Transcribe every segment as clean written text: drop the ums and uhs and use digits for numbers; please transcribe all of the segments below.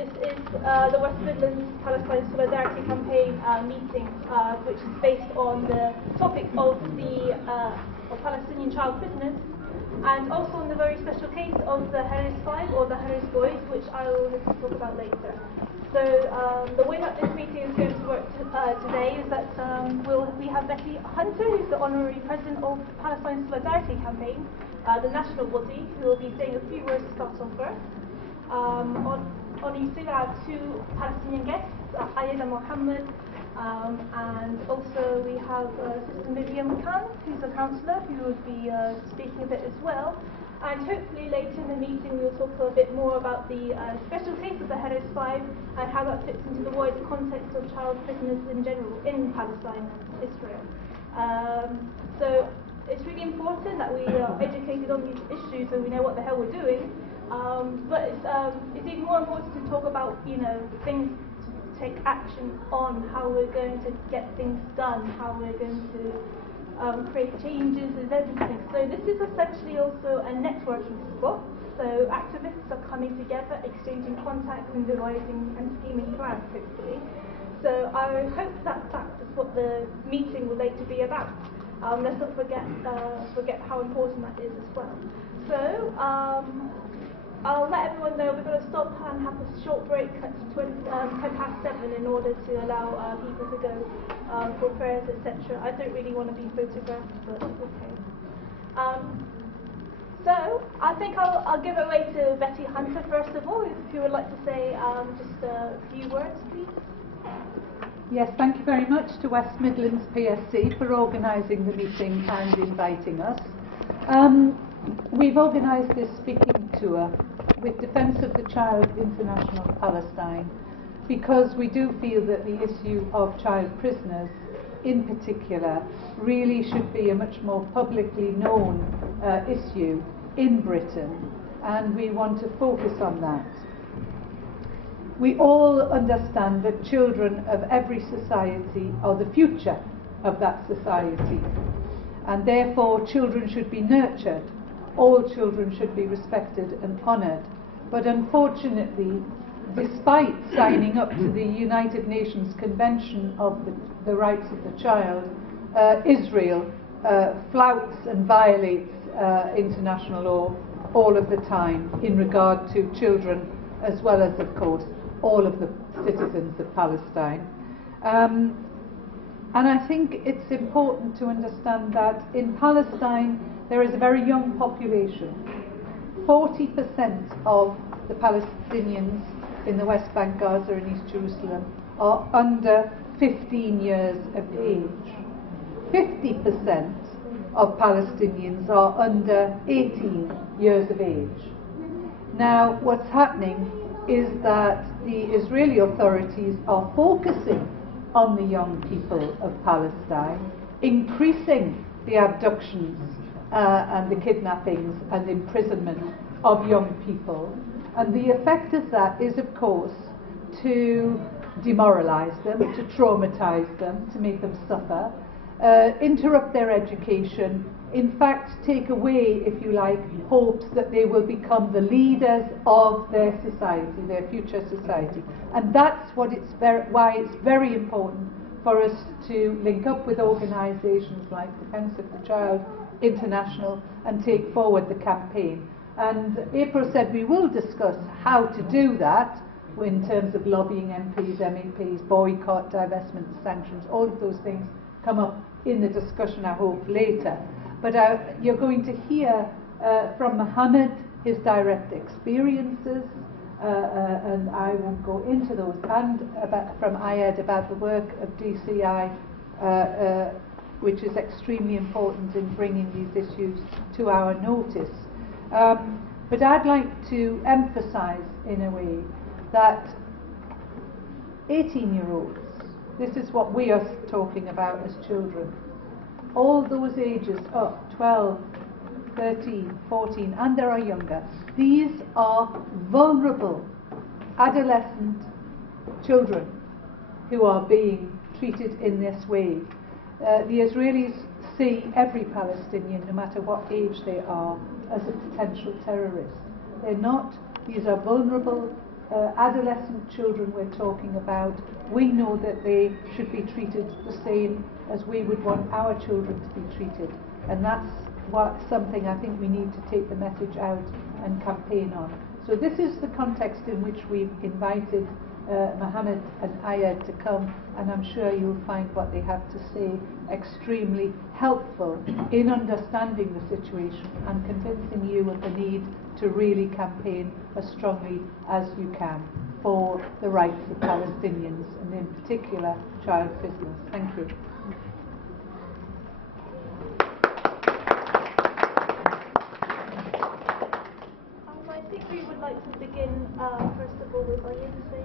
This is the West Midlands Palestine Solidarity Campaign meeting, which is based on the topic of the Palestinian child prisoners, and also on the very special case of the Harris 5 or the Harris boys, which I will talk about later. So the way that this meeting is going to work today is that we have Betty Hunter, who's the Honorary President of the Palestine Solidarity Campaign, the national body, who will be saying a few words to start off first. On Eusila, I have two Palestinian guests, Ayeda Mohammed, and also we have Sister Miriam Khan, who's a counsellor, who will be speaking a bit as well. And hopefully later in the meeting we will talk a bit more about the special case of the Harris 5 and how that fits into the wider context of child prisoners in general in Palestine and Israel. So it's really important that we are educated on these issues so we know what the hell we're doing. But it's even more important to talk about, things to take action on, how we're going to get things done, how we're going to create changes and everything. So this is essentially also a networking spot. So activists are coming together, exchanging contacts and devising and scheming plans, hopefully. So I hope that is what the meeting would like to be about. Let's not forget how important that is as well. So I'll let everyone know we're going to stop and have a short break at 7:10 in order to allow people to go for prayers, etc. I don't really want to be photographed, but okay. So I think I'll give it away to Betty Hunter first of all, if you would like to say just a few words, please. Yes, thank you very much to West Midlands PSC for organising the meeting and inviting us. We've organised this speaking tour with Defence of the Child International Palestine because we do feel that the issue of child prisoners in particular really should be a much more publicly known issue in Britain, and we want to focus on that. We all understand that children of every society are the future of that society, and therefore children should be nurtured. All children should be respected and honoured. But unfortunately, despite signing up to the United Nations Convention of the Rights of the Child, Israel flouts and violates international law all of the time in regard to children, as well as, of course, all of the citizens of Palestine. And I think it's important to understand that in Palestine there is a very young population. 40% of the Palestinians in the West Bank, Gaza and East Jerusalem are under 15 years of age. 50% of Palestinians are under 18 years of age. Now, what's happening is that the Israeli authorities are focusing on the young people of Palestine, increasing the abductions and the kidnappings and imprisonment of young people. And the effect of that is, of course, to demoralise them, to traumatise them, to make them suffer, interrupt their education, in fact take away, if you like, hopes that they will become the leaders of their society, their future society. And that's why it's very important for us to link up with organisations like Defence of the Child International and take forward the campaign. And April said we will discuss how to do that in terms of lobbying MPs, MEPs, boycott, divestment, sanctions. All of those things come up in the discussion, I hope, later. But you're going to hear from Mohammed his direct experiences, and I won't go into those, and from Ayed about the work of DCI, which is extremely important in bringing these issues to our notice. But I'd like to emphasise, in a way, that 18-year-olds, this is what we are talking about as children, all those ages up, 12, 13, 14, and there are younger, these are vulnerable adolescent children who are being treated in this way. The Israelis see every Palestinian, no matter what age they are, as a potential terrorist. They're not. These are vulnerable adolescent children we're talking about, we know that they should be treated the same as we would want our children to be treated. And that's something I think we need to take the message out and campaign on. So this is the context in which we've invited Mohammed and Ayed to come, and I'm sure you'll find what they have to say extremely helpful in understanding the situation and convincing you of the need to really campaign as strongly as you can for the rights of Palestinians, and in particular child prisoners. Thank you. I think we would like to begin first of all with Ayed to say,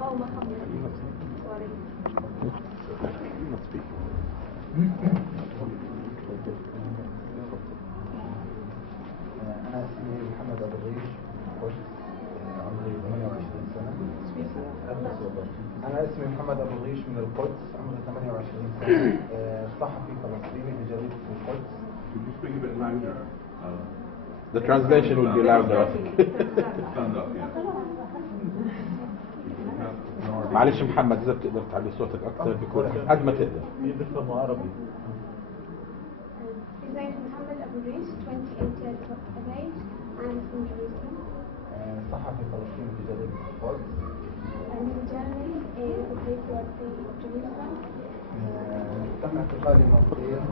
Mohammed. Sorry. أنا اسمي محمد أبو الريش قدس، عمري 28 سنة. أنا اسمي محمد أبو الريش من القدس، عمري 28 سنة، صحفي فلسطيني بجريدة القدس. Could you speak a bit louder? The translation will be louder. Stand up, yeah. معلش محمد إذا بتقدر تعلي صوتك أكثر بيكون قد ما تقدر. بيفهموا عربي. His name is Mohammed Abu Rish, 28 years of age, and from Jerusalem. صحفي فلسطيني بجريدة القدس. And his journey is the patriarchy of Jerusalem. تم اعتقالي مرتين.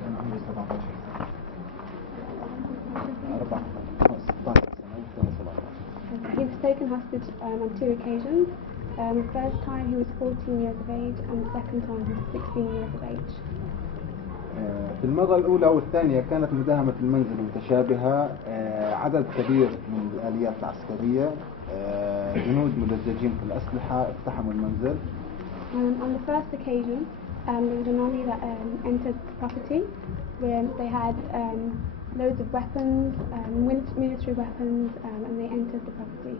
كان عمري 17 سنة. 16 سنة و 17. He was taken hostage on 2 occasions. The first time he was 14 years of age, and the second time he was 16 years of age. في المرة الأولى والثانية كانت مداهمة المنزل متشابهة. عدد كبير من الآليات العسكرية، جنود مدججين في الأسلحة اقتحموا المنزل. On the first occasion, there was an army that entered the property, where they had loads of weapons, military weapons, and they entered the property.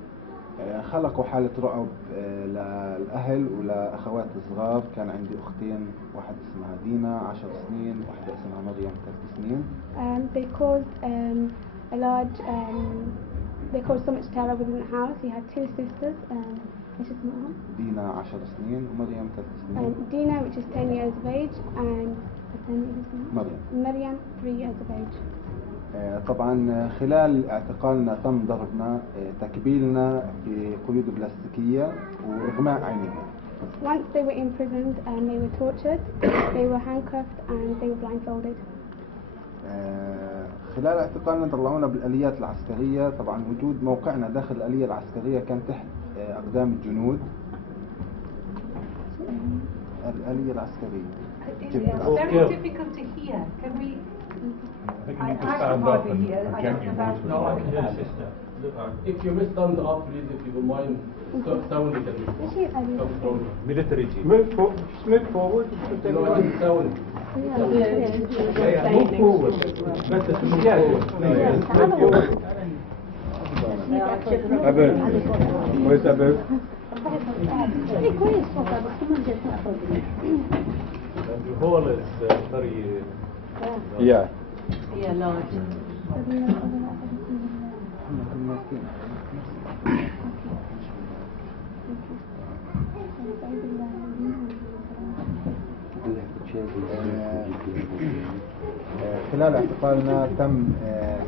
خلقوا حالة رعب للأهل ولأخوات الصغار. كان عندي أختين، واحدة اسمها دينا 10 سنين، واحدة اسمها مريم 3 سنين. They caused a large, they caused so much terror within the house. He had 2 sisters, which is دينا 10 سنين ومريم 3 سنين. Dina, which is 10 years of age, and Maryam 3 years of age. طبعا خلال اعتقالنا تم ضربنا، تكبيلنا بقيود بلاستيكية وإغماء عينينا. Once they were imprisoned and they were tortured, they were handcuffed and they were blindfolded. خلال اعتقالنا طلعونا بالآليات العسكرية. طبعا وجود موقعنا داخل الآلية العسكرية كان تحت أقدام الجنود. الآلية العسكرية. It's very difficult to hear. Can we? I think you need to stand up and gently voice No, I can hear the sister. If you will stand up, please, if you don't mind, sound it a bit. Come from Military chief. Move forward. no, just sound. Move forward. Better to move forward. أبد. كويس أبد. And the hall is very... Yeah. Yeah, large. خلال اعتقالنا تم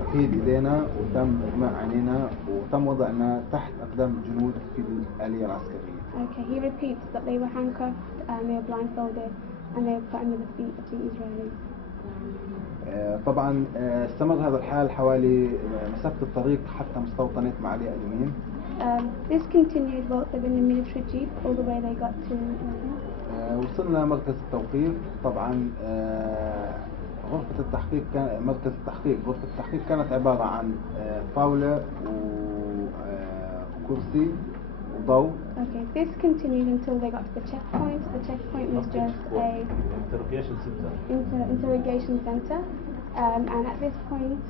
تقييد ايدينا وتم اغماء عينينا وتم وضعنا تحت اقدام الجنود في الآلية العسكرية. Okay, he repeats that they were handcuffed and they were blindfolded and they were put under the feet of the Israelis. طبعا استمر هذا الحال حوالي مسافة الطريق حتى مستوطنة معالي أدومين. This continued whilst they were in the military jeep all the way they got to وصلنا مركز التوقيف. طبعا غرفة التحقيق مركز التحقيق غرفة التحقيق كانت عبارة عن طاولة وكرسي وضوء. Okay, this continued until they got to the checkpoint. The checkpoint was just a Interrogation center. interrogation center, and at this point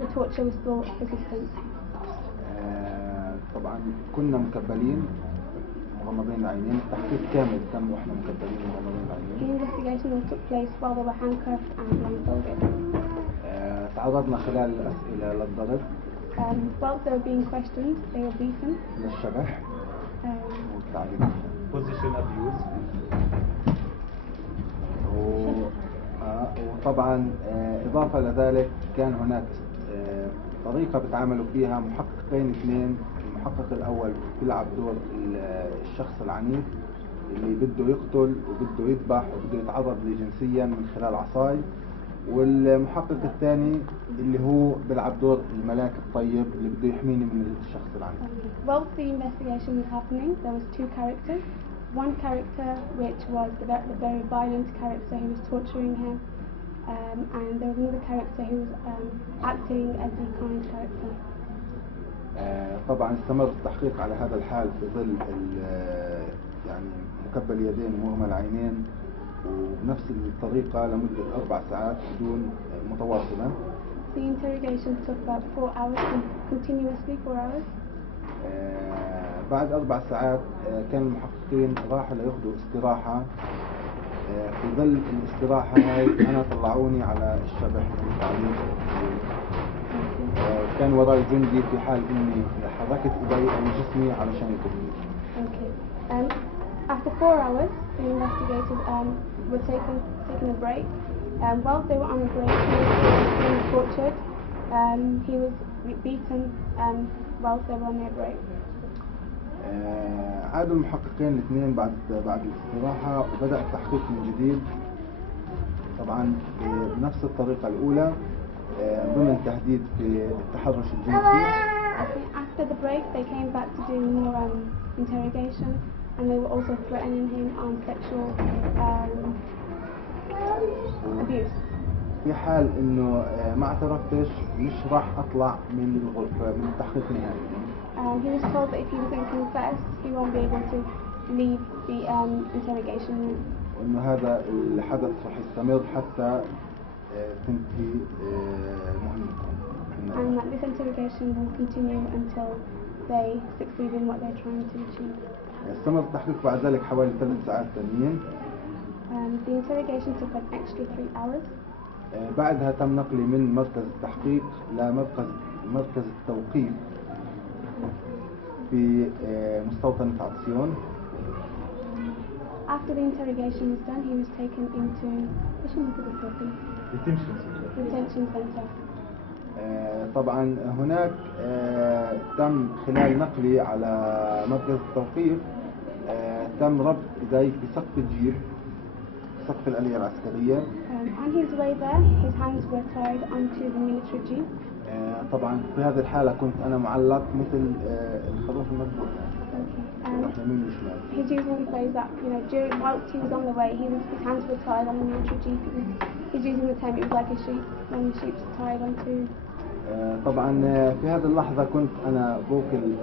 the torture was still persistent. طبعا كنا مكبلين مغمضين العينين. التحقيق كامل تم واحنا مكبلين مغمضين The العينين. interrogation took place while they were handcuffed and blindfolded. تعرضنا خلال الأسئلة للضرب، Whilst they were being questioned, they were beaten. للشبح والتعذيب. position abuse. وطبعا إضافة لذلك كان هناك طريقة بتعاملوا فيها محققين اثنين. المحقق الأول بيلعب دور الشخص العنيف اللي بده يقتل وبده يذبح وبده يتعرض لجنسيا من خلال عصاي، والمحقق الثاني اللي هو بيلعب دور الملاك الطيب اللي بده يحميني من الشخص العنيف. Whilst the investigation was happening, there was two characters. One character which was the very violent character who was torturing him, and there was another character who was acting as the kind character. طبعا استمر التحقيق على هذا الحال في ظل يعني مكبل اليدين ومغمى العينين وبنفس الطريقة لمدة 4 ساعات بدون متواصلة. The interrogation took about 4 hours, continuously 4 hours. بعد 4 ساعات كان المحققين راحوا ليأخذوا استراحة. في ظل الاستراحة هاي أنا طلعوني على الشبح والتعليق. كان وراي جندي في حال إني حركت إيدي أو جسمي علشان يكفني. Okay. After 4 hours, the investigators were taking a break. Whilst they were on a break, he was being tortured. He was beaten whilst they were on their break. عادوا المحققين الاثنين بعد الاستراحة وبدأ التحقيق من جديد، طبعا بنفس الطريقة الأولى ضمن تهديد في التحرش الجنسي. After the break, they came back to do more interrogation, and they were also threatening him on sexual abuse. في حال إنه ما اعترفتش مش راح أطلع من الغرفة من التحقيق نهائي. He was told that if he doesn't confess, he won't be able to leave the interrogation room. وإنه هذا الحدث راح يستمر حتى تنتهي مهمتهم. And that this interrogation will continue until they succeed in what they're trying to achieve. استمر التحقيق بعد ذلك حوالي 3 ساعات ثانيين. The interrogation took an extra 3 hours. بعدها تم نقلي من مركز التحقيق لمركز التوقيف في مستوطنة عطسيون. After the interrogation was done, he was taken into detention center. طبعا هناك تم خلال نقلي على مركز التوقيف تم ربط ايدي في سقف الجيب، سقف الآلية العسكرية. On his way there, his hands were tied onto the military jeep. طبعا في هذه الحالة كنت أنا معلق مثل الخروف المذبوح، يمين وشمال. He's using the phrase that, whilst he was on the way, his hands were tied on the military jeep. He's using the term, it was like a sheep, when the sheep's tied onto. طبعا في هذه اللحظة كنت أنا بوكل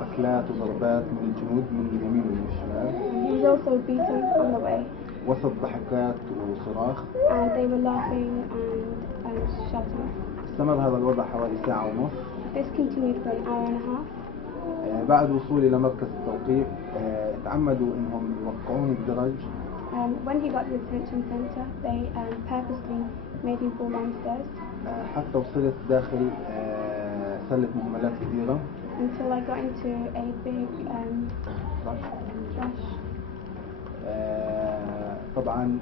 ركلات وضربات من الجنود من اليمين ومن الشمال. He was also beaten on the way. وسط ضحكات وصراخ. And they were laughing and shouting. استمر هذا الوضع حوالي ساعة ونص. This continued for an hour and a half. بعد وصولي لمركز التوقيف تعمدوا انهم يوقعوني بدرج. When he got to the detention center, they purposely made him fall downstairs. حتى وصلت داخل سلة مهملات كبيرة. Until I got into a big trash. طبعا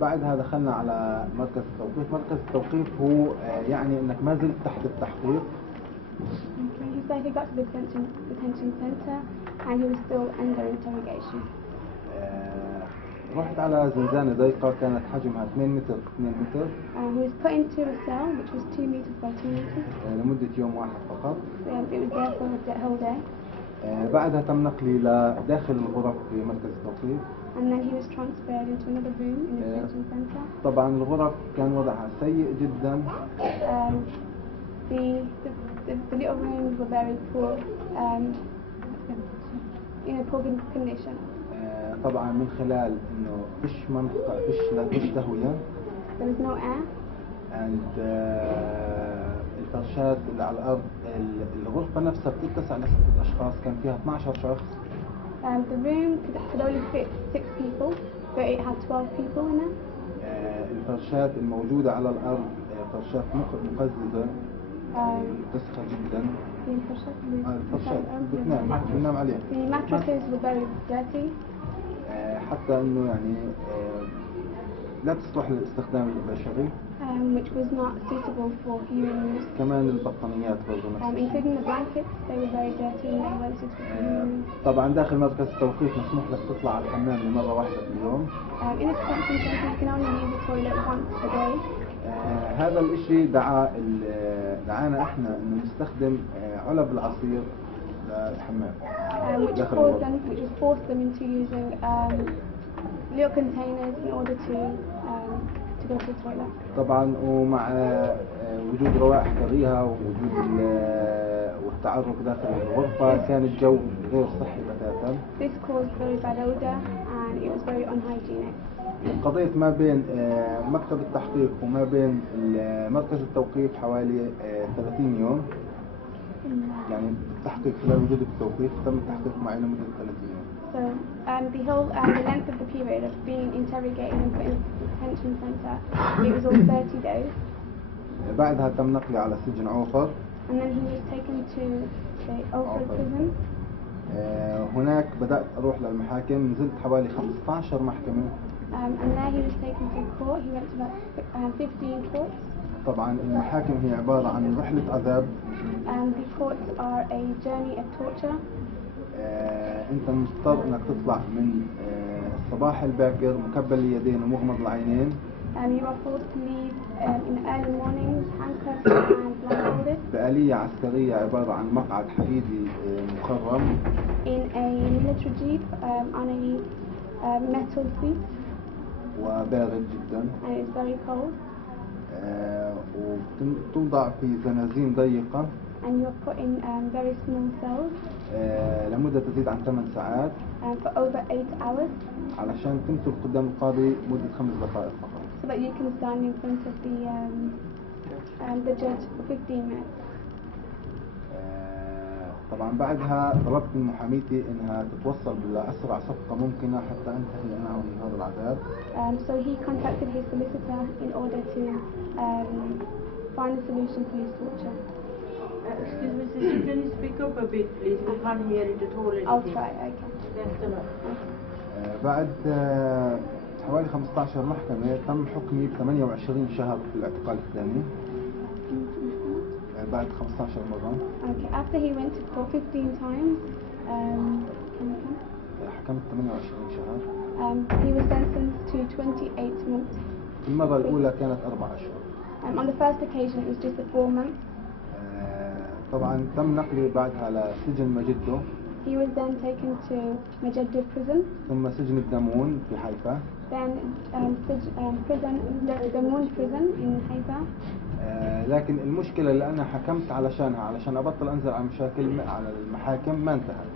بعدها دخلنا على مركز التوقيف. مركز التوقيف هو يعني انك ما زلت تحت التحقيق. He said he got to the detention center and he was still under interrogation. رحت على زنزانة ضيقة كانت حجمها 2 متر 2 متر. He was put into a cell which was 2 meters by 2 meters. لمدة يوم واحد فقط. It was there for the whole day. بعدها تم نقلي لداخل الغرف في مركز التوقيف. And then he was transferred into another room in the detention center. طبعا الغرف كان وضعها سيء جدا. The little rooms were very poor, in a poor condition. طبعا من خلال انه فيش منطقة فيش تهوية. There was no air. And الفرشات اللي على الأرض. الغرفة نفسها بتتسع ل6 أشخاص، كان فيها 12 شخص. The room could only fit 6 people. but it had 12 people in it. الفرشات الموجودة على الأرض فرشات مقززة متسخة جدا. الفرشات بننام عليها. The mattresses were very dirty. حتى إنه يعني لا تصلح للاستخدام البشري. Which was not suitable for human use. كمان البطانيات برضه including the blankets, they were very dirty and they weren't suitable for human use. طبعا داخل مركز التوقيف مسموح لك تطلع على الحمام لمرة واحدة في اليوم. In a detention center you can only use the toilet once a day. هذا الاشي دعانا احنا انه نستخدم علب العصير للحمام. which forced them into using little containers in order to go to the toilet. طبعا ومع وجود روائح كريهة ووجود والتعرق داخل الغرفة كان الجو غير صحي بتاتا. This caused very bad odor and it was very unhygienic. قضيت ما بين مكتب التحقيق وما بين مركز التوقيف حوالي 30 يوم. يعني التحقيق خلال وجود التوقيف تم التحقيق معي لمدة 30 يوم. So the length of the period of being interrogated and put in the detention center, it was all 30 days. بعدها تم نقلي على سجن عوفر. And then he was taken to the Ofer prison. هناك بدأت أروح للمحاكم، نزلت حوالي 15 محكمة. And there he was taken to court. He went to about 15 courts. طبعا المحاكم هي عبارة عن رحلة عذاب. The courts are a journey of torture. أنت مضطر إنك تطلع من الصباح الباكر مكبل اليدين ومغمض العينين. You are forced to leave in the early mornings, handcuffed and blindfolded. بآلية عسكرية عبارة عن مقعد حديدي مخرم. In a military jeep on a metal seat. وبارد جدا. And it's very cold. وتوضع في زنازين ضيقة. And you are put in very small cells. لمدة تزيد عن 8 ساعات. For over 8 hours. علشان تمثل قدام القاضي مدة 5 دقائق فقط. So that you can stand in front of the judge for 15 minutes. طبعا بعدها طلبت من محاميتي انها تتوصل باسرع صفقة ممكنة حتى انتهي انا من هذا العذاب. So he contacted his solicitor in order to find a solution for his torture. Excuse me, sister, can you speak up a bit, please? We can't hear it at all. I'll try. Okay. That's enough. بعد حوالي 15 محكمة تم حكمي ب 28 شهر في الاعتقال الثاني. بعد 15 مرة. Okay. After he went to court 15 times, حكمت 28 شهر. He was sentenced to 28 months. المرة الأولى كانت 4 أشهر. On the first occasion, it was just 4 months. طبعا تم نقلي بعدها لسجن مجدو. He was then taken to Majiddo prison. ثم سجن الدمون في حيفا. Then Damoon prison in Haifa. لكن المشكلة اللي أنا حكمت علشان أبطل أنزل على مشاكل على المحاكم ما انتهت.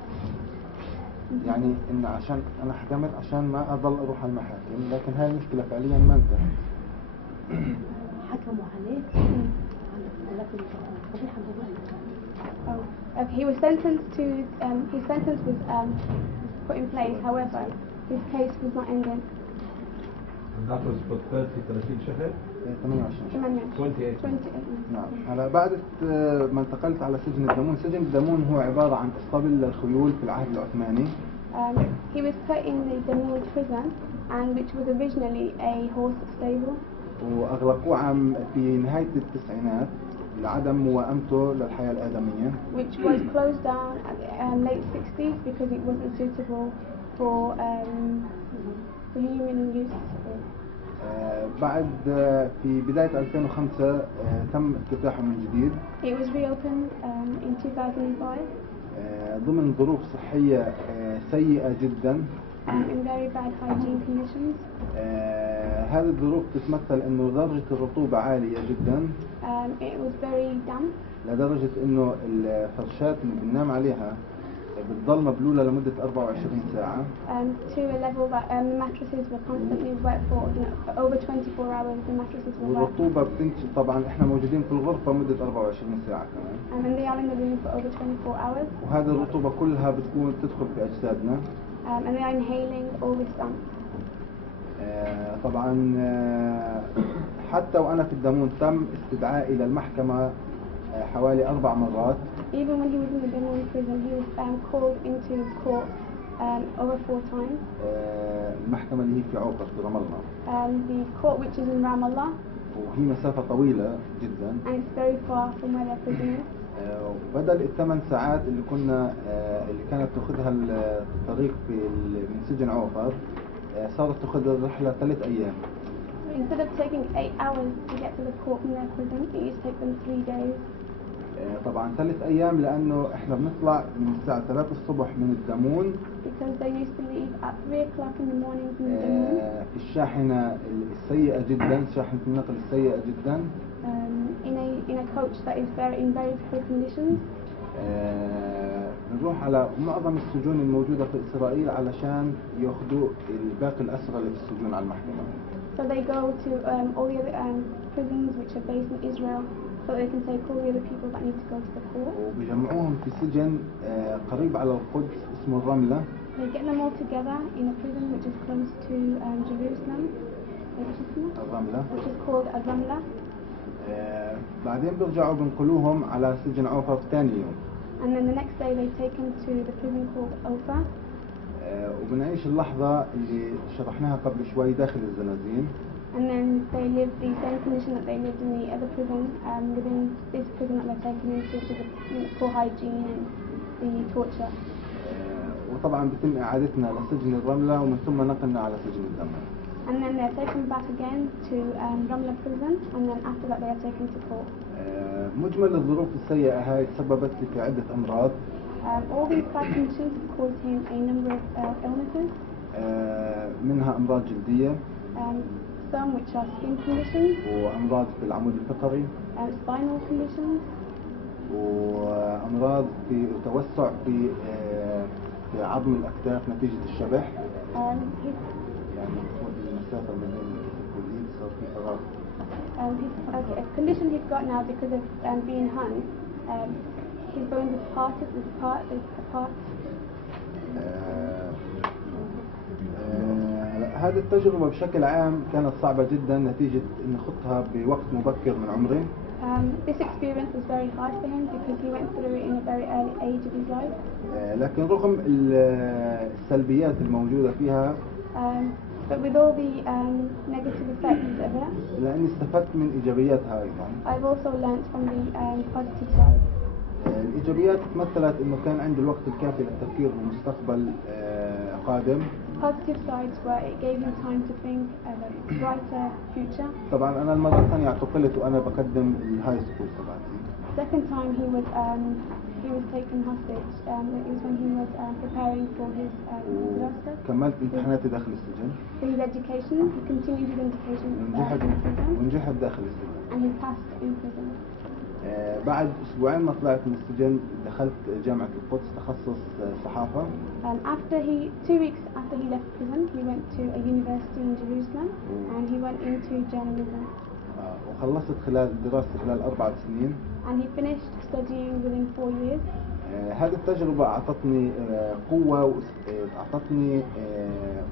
يعني إن عشان أنا حكمت عشان ما أضل أروح على المحاكم، لكن هاي المشكلة فعليا ما انتهت. حكموا عليه. Okay, he was sentenced to. His sentence was put in place. However, his case was not ended. And that was for 30 شهر. 28. نعم. هلا بعد ما انتقلت على سجن الدمون، سجن الدمون هو عبارة عن اسطبل للخيول في العهد العثماني. He was put in the Damoon prison, and which was originally a horse stable. وأغلقوه عام في نهاية التسعينات لعدم موائمته للحياة الآدمية. Which was closed down at the late 60s because it wasn't suitable for human use. بعد في بداية 2005 تم افتتاحه من جديد. It was reopened in 2005. ضمن ظروف صحية سيئة جدا. In very bad hygiene conditions. هذه الظروف تتمثل انه درجة الرطوبة عالية جدا. It was very damp. لدرجة انه الفرشات اللي بننام عليها بتضل مبلولة لمدة 24 ساعة. To a level that the mattresses were constantly wet for over 24 hours. The mattresses were wet. والرطوبة بتنشف. طبعا احنا موجودين في الغرفة مدة 24 ساعة كمان. And they are in the room for over 24 hours. وهذه الرطوبة كلها بتكون تدخل في أجسادنا. And they are inhaling all this damp. طبعا حتى وأنا في الدمون تم استدعائي إلى المحكمة حوالي 4 مرات. Even when he was in the Demon prison, he was called into court over 4 times. المحكمة اللي هي في عوقر في رام الله. The court which is in Ramallah. وهي مسافة طويلة جدا. And it's very far from where their prison is. وبدل ال8 ساعات اللي كانت تأخذها الطريق من سجن عوفر صارت تأخذ الرحلة 3 أيام. Instead of taking 8 hours to get to the court from their prison, it used to take them 3 days. طبعا 3 أيام لأنه إحنا بنطلع من الساعة 3 الصبح من الدمون. Because they used to leave at 3 o'clock in the morning from the Damoon. في الشاحنة السيئة جدا، شاحنة النقل السيئة جدا. In a coach that is in very poor conditions. نروح على معظم السجون الموجودة في إسرائيل علشان يأخذوا باقي الأسرى اللي في السجون على المحكمة. So they go to all the other prisons which are based in Israel, so they can take all the other people that need to go to the court. وبيجمعوهم في سجن قريب على القدس اسمه الرملة. They get them all together in a prison which is close to Jerusalem, الرملة. which is called Ramla. بعدين بيرجعوا بنقلوهم على سجن عوفر ثاني يوم. And then the next day they take them to the prison called Ofa. وبنعيش اللحظة اللي شرحناها قبل شوي داخل الزنازين. And then they live the same condition that they lived in the other prison, within this prison that they're taken into, which is the poor hygiene and the torture. وطبعا بيتم إعادتنا لسجن الرملة ومن ثم نقلنا على سجن الدمر. And then they're taken back again to Ramla prison, and then after that they are taken to court. مجمل الظروف السيئة هاي تسببت لي في عدة أمراض. All these bad conditions caused him a number of illnesses. منها أمراض جلدية. Some which are skin conditions. وأمراض في العمود الفقري. Spinal conditions. وأمراض في توسع في عظم الأكتاف نتيجة الشبح. يعني المسافة من الإيد صار في فراغ. Okay, a condition he's got now because of being hung. His bones are parted. هذه التجربة بشكل عام كانت صعبة جدا نتيجة إن خضتها بوقت مبكر من عمري. This experience was very hard for him because he went through it in a very early age of his life. لكن رغم السلبيات الموجودة فيها. But with all the negative effects of it. لأني استفدت من إيجابياتها أيضا. I've also learnt from the positive side. الإيجابيات تمثلت إنه كان عندي الوقت الكافي للتفكير بمستقبل قادم. Positive sides were it gave him time to think of a brighter future. طبعا أنا المرة الثانية اعتقلت وأنا بقدم الهاي سكول تبعتي. Second time he was taken hostage. It was when he was preparing for his master's. كملت امتحاناتي داخل السجن. For his education, he continued his education in prison. ونجحت داخل السجن. And he passed in prison. بعد أسبوعين ما طلعت من السجن دخلت جامعة القدس تخصص صحافة. After 2 weeks after he left prison, he went to a university in Jerusalem and he went into journalism. وخلصت دراستي خلال 4 سنين. And he finished studying within 4 years. هذه التجربة أعطتني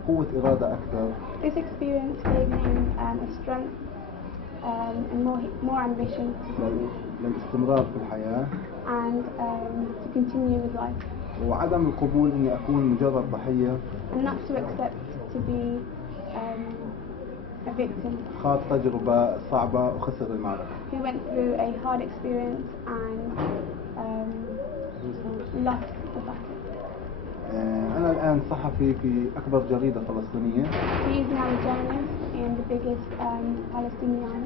قوة إرادة أكثر. This experience gave him a strength and more ambition للاستمرار في الحياة. And to continue with life. وعدم القبول إني أكون مجرد ضحية. And not to accept to be a victim. خاض تجربة صعبة وخسر المعركة. He went through a hard experience and lost the battle. أنا الآن صحفي في أكبر جريدة فلسطينية. He is now a journalist in the biggest Palestinian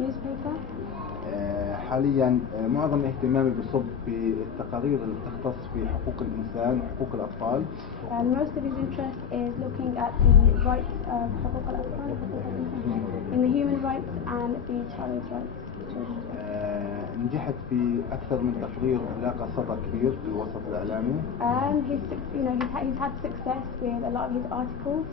newspaper. حاليا معظم اهتمامي بصب في التقارير اللي تختص في حقوق الإنسان وحقوق الأطفال. Most of his interest is looking at the rights of حقوق الأطفال in the human rights and the child's rights. نجحت في أكثر من تقرير لاقى صدى كبير في الوسط الإعلامي. He's had success with a lot of his articles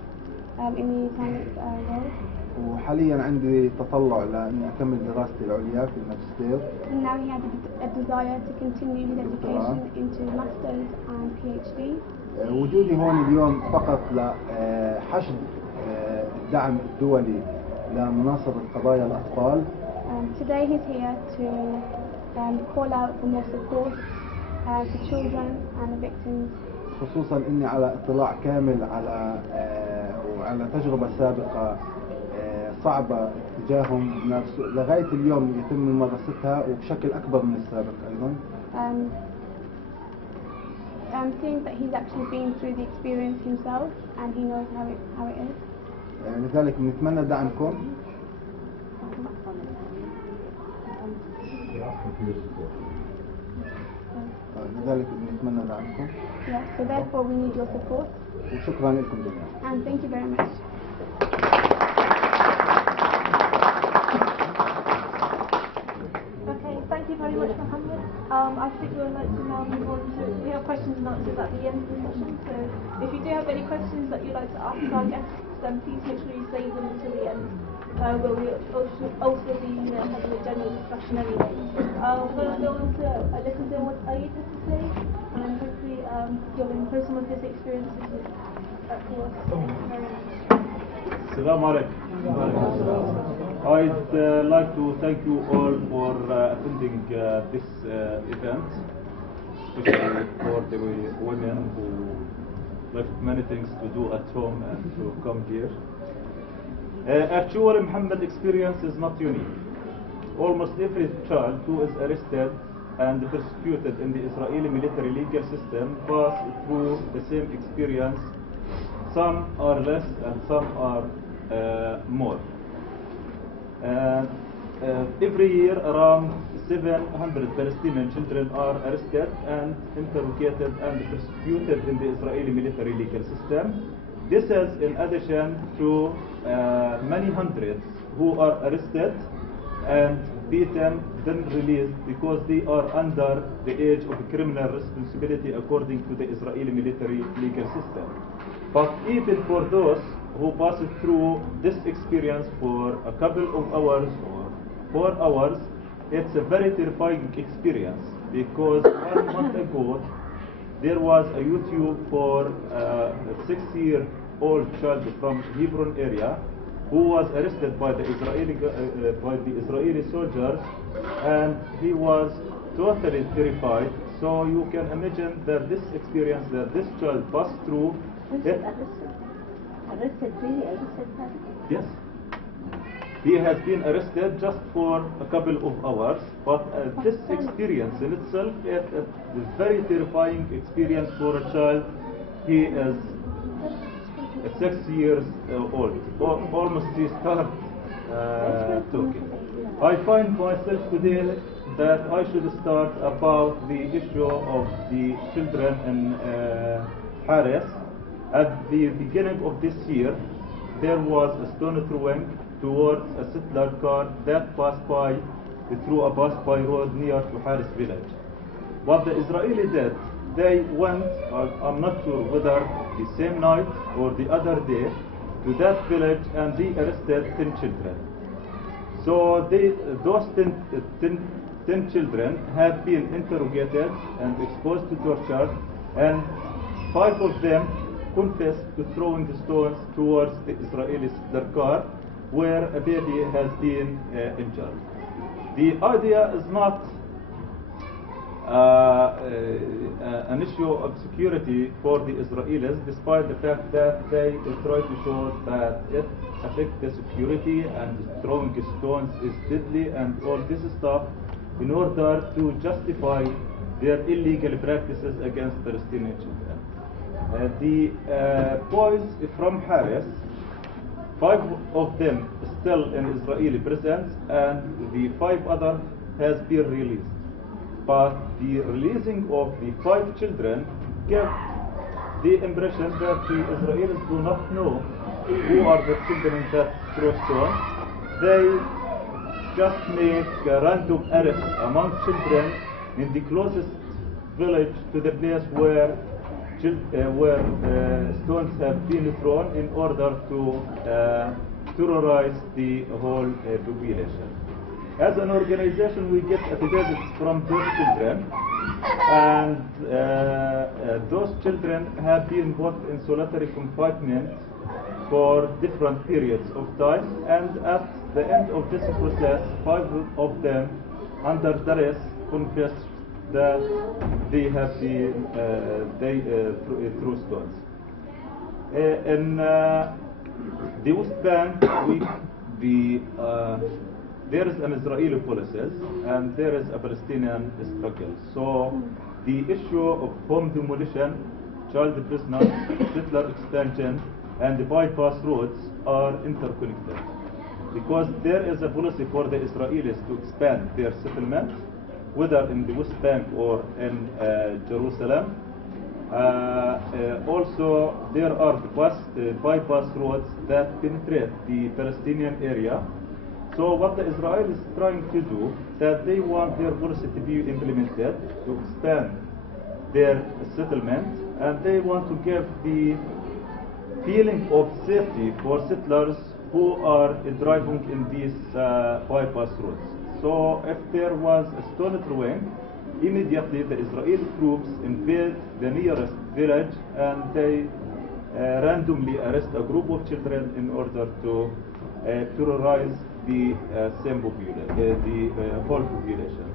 in the Islamic world. وحاليا عندي تطلع لأني أكمل دراستي العليا في الماجستير. And now he has a desire to continue his education into masters and PhD. وجودي هون اليوم فقط لحشد الدعم الدولي لمناصرة قضايا الأطفال. Today he's here to call out for more support for children and the victims. خصوصا إني على اطلاع كامل وعلى تجربة سابقة صعبة تجاههم لغاية اليوم يتم ممارستها وبشكل أكبر من السابق أيضا. Seeing that he's actually been through the experience himself and he knows how it is. لذلك بنتمنى دعمكم. لذلك بنتمنى دعمكم. Yeah, so therefore we need your support. وشكرا لكم جميعا. And thank you very much. Okay, thank you very much, Mohammed. I think we would like to now move on to, we have questions and answers at the end of the session, so if you do have any questions that you'd like to ask our guests, then please make sure you save them until the end, where we also be having a general discussion anyway. We're going to go on to listen to what Aid has to say, and hopefully you'll improve some of his experiences with us. Thank you very much. Assalamu alaikum. I'd like to thank you all for attending this event, especially for the women who left many things to do at home and to come here. Actually, Muhammad's experience is not unique. Almost every child who is arrested and persecuted in the Israeli military legal system pass through the same experience. Some are less and some are more. Every year around 700 Palestinian children are arrested and interrogated and persecuted in the Israeli military legal system. This is in addition to many hundreds who are arrested and beaten, then released because they are under the age of criminal responsibility according to the Israeli military legal system. But even for those who pass through this experience for a couple of hours or 4 hours, it's a very terrifying experience because 1 month ago there was a YouTube for a 6-year-old child from Hebron area who was arrested by the Israeli soldiers, and he was totally terrified. So you can imagine that this experience that this child passed through. Arrested, really arrested? Yes. He has been arrested just for a couple of hours, but this experience in itself is a very terrifying experience for a child. He is 6 years old, almost he starts talking. I find myself today that I should start about the issue of the children in Paris. At the beginning of this year, there was a stone throwing towards a settler car that passed by through a bus-by road near to Haris village. What the Israeli did, they went, I'm not sure whether the same night or the other day, to that village and they arrested 10 children. So those 10 children have been interrogated and exposed to torture, and 5 of them confessed to throwing the stones towards the Israeli car where a baby has been injured. The idea is not an issue of security for the Israelis, despite the fact that they try to show that it affects the security and throwing stones is deadly and all this stuff in order to justify their illegal practices against Palestinian children. The boys from Paris, 5 of them still in Israeli prisons and the 5 others has been released. But the releasing of the 5 children gave the impression that the Israelis do not know who are the children that throw stones. They just make a random arrest among children in the closest village to the place where stones have been thrown in order to terrorize the whole population. As an organization, we get affidavits from those children, and those children have been put in solitary confinement for different periods of time, and at the end of this process, 5 of them under duress confessed that they have been threw stones. In the West Bank, there is an Israeli policy and there is a Palestinian struggle. So the issue of home demolition, child prisoners, settler expansion, and the bypass roads are interconnected. Because there is a policy for the Israelis to expand their settlements, whether in the West Bank or in Jerusalem. Also, there are bypass roads that penetrate the Palestinian area. So what the Israelis is trying to do, that they want their policy to be implemented to expand their settlement, and they want to give the feeling of safety for settlers who are driving in these bypass roads. So if there was a stone throwing, immediately the Israeli troops invade the nearest village and they randomly arrest a group of children in order to terrorize the whole population.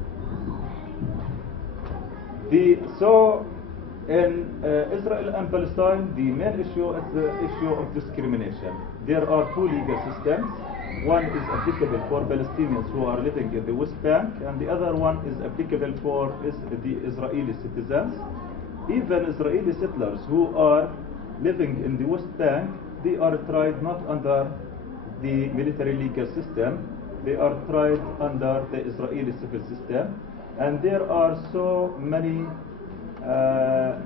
So in Israel and Palestine, the main issue is the issue of discrimination. There are 2 legal systems. One is applicable for Palestinians who are living in the West Bank, and the other one is applicable for the Israeli citizens. Even Israeli settlers who are living in the West Bank, they are tried not under the military legal system, they are tried under the Israeli civil system, and there are so many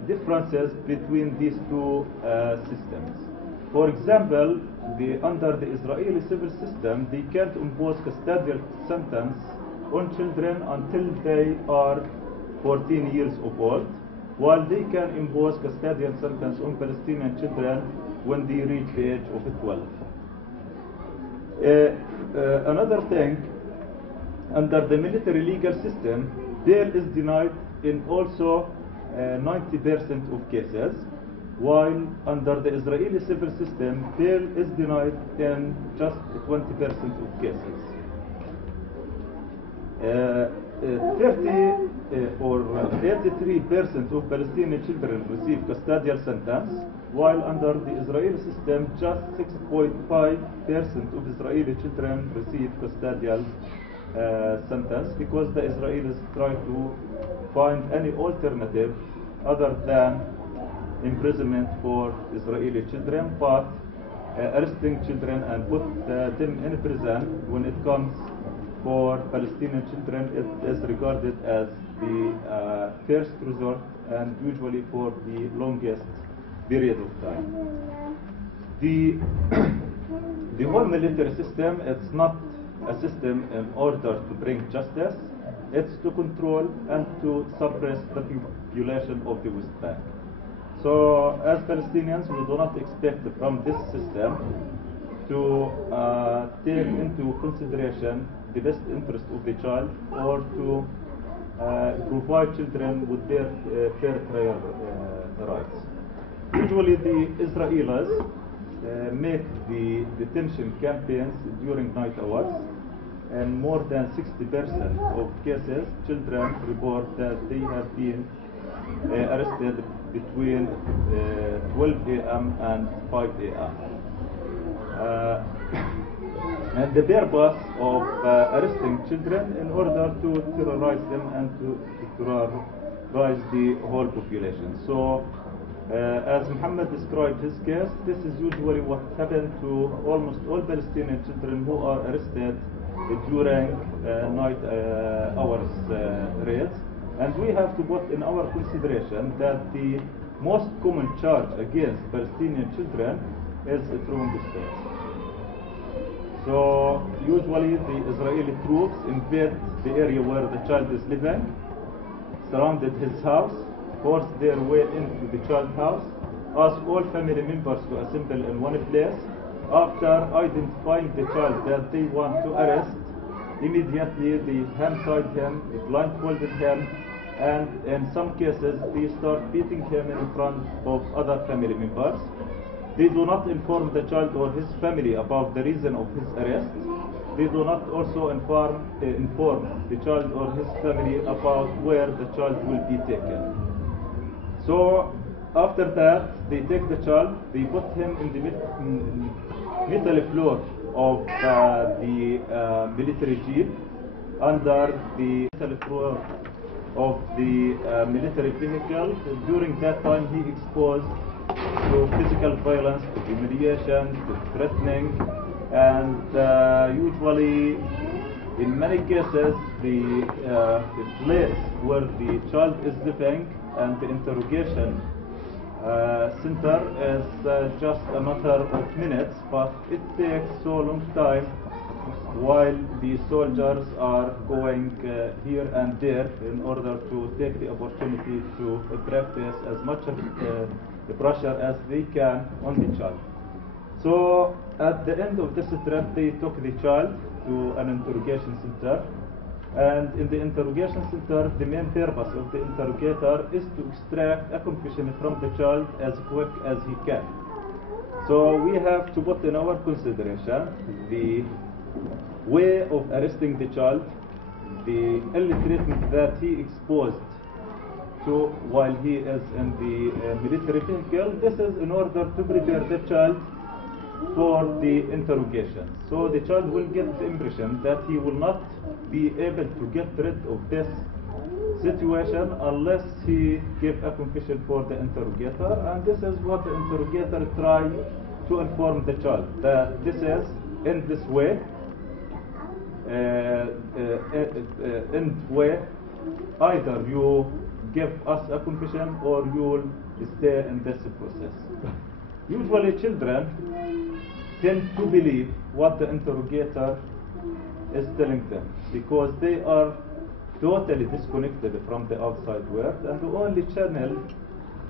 differences between these 2 systems. For example, under the Israeli civil system, they can't impose custodial sentence on children until they are 14 years of old, while they can impose custodial sentence on Palestinian children when they reach the age of 12. Another thing, under the military legal system, bail is denied in also 90% of cases, while under the Israeli civil system, bail is denied in just 20% of cases. 83% of Palestinian children receive custodial sentence, while under the Israeli system, just 6.5% of Israeli children receive custodial sentence, because the Israelis try to find any alternative other than imprisonment for Israeli children, but arresting children and put them in prison when it comes for Palestinian children, it is regarded as the first resort and usually for the longest period of time. The whole military system, it's not a system in order to bring justice, it's to control and to suppress the population of the West Bank. So as Palestinians, we do not expect from this system to take into consideration the best interest of the child, or to provide children with their fair trial rights. Usually the Israelis make the detention campaigns during night hours, and more than 60% of cases, children report that they have been arrested between 12 a.m. and 5 a.m. And the purpose of arresting children in order to terrorize them and to terrorize the whole population. So, as Muhammad described his case, this is usually what happened to almost all Palestinian children who are arrested during night hours raids. And we have to put in our consideration that the most common charge against Palestinian children is throwing stones. So usually the Israeli troops invade the area where the child is living, surrounded his house, forced their way into the child's house, ask all family members to assemble in one place. After identifying the child that they want to arrest, immediately they hand-tied him, they blindfolded him, and in some cases they start beating him in front of other family members. They do not inform the child or his family about the reason of his arrest. They do not also inform the child or his family about where the child will be taken. So after that, they take the child, they put him in the metal floor of the military jeep, under the metal floor of the military vehicle. During that time, he exposed to physical violence, to humiliation, to threatening, and usually, in many cases, the place where the child is living and the interrogation center is just a matter of minutes, but it takes so long time while the soldiers are going here and there in order to take the opportunity to practice as much of the pressure as they can on the child. So at the end of this trip, they took the child to an interrogation center, and in the interrogation center, the main purpose of the interrogator is to extract a confession from the child as quick as he can. So we have to put in our consideration the way of arresting the child, the ill treatment that he exposed to while he is in the military vehicle. This is in order to prepare the child for the interrogation. So the child will get the impression that he will not be able to get rid of this situation unless he gives a confession for the interrogator, and this is what the interrogator tries to inform the child, that this is in this way, either you give us a confession or you will stay in this process. Usually children tend to believe what the interrogator is telling them because they are totally disconnected from the outside world, and the only channel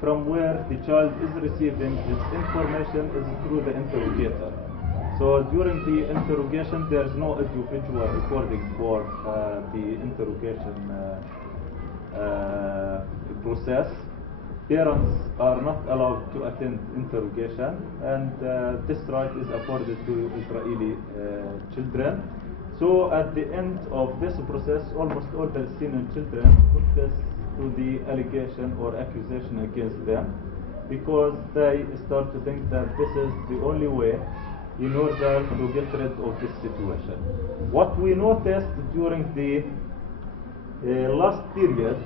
from where the child is receiving this information is through the interrogator. So during the interrogation, there is no audio-visual recording for the interrogation process. Parents are not allowed to attend interrogation, and this right is accorded to Israeli children. So at the end of this process, almost all Palestinian children confess to the allegation or accusation against them because they start to think that this is the only way in order to get rid of this situation. What we noticed during the last period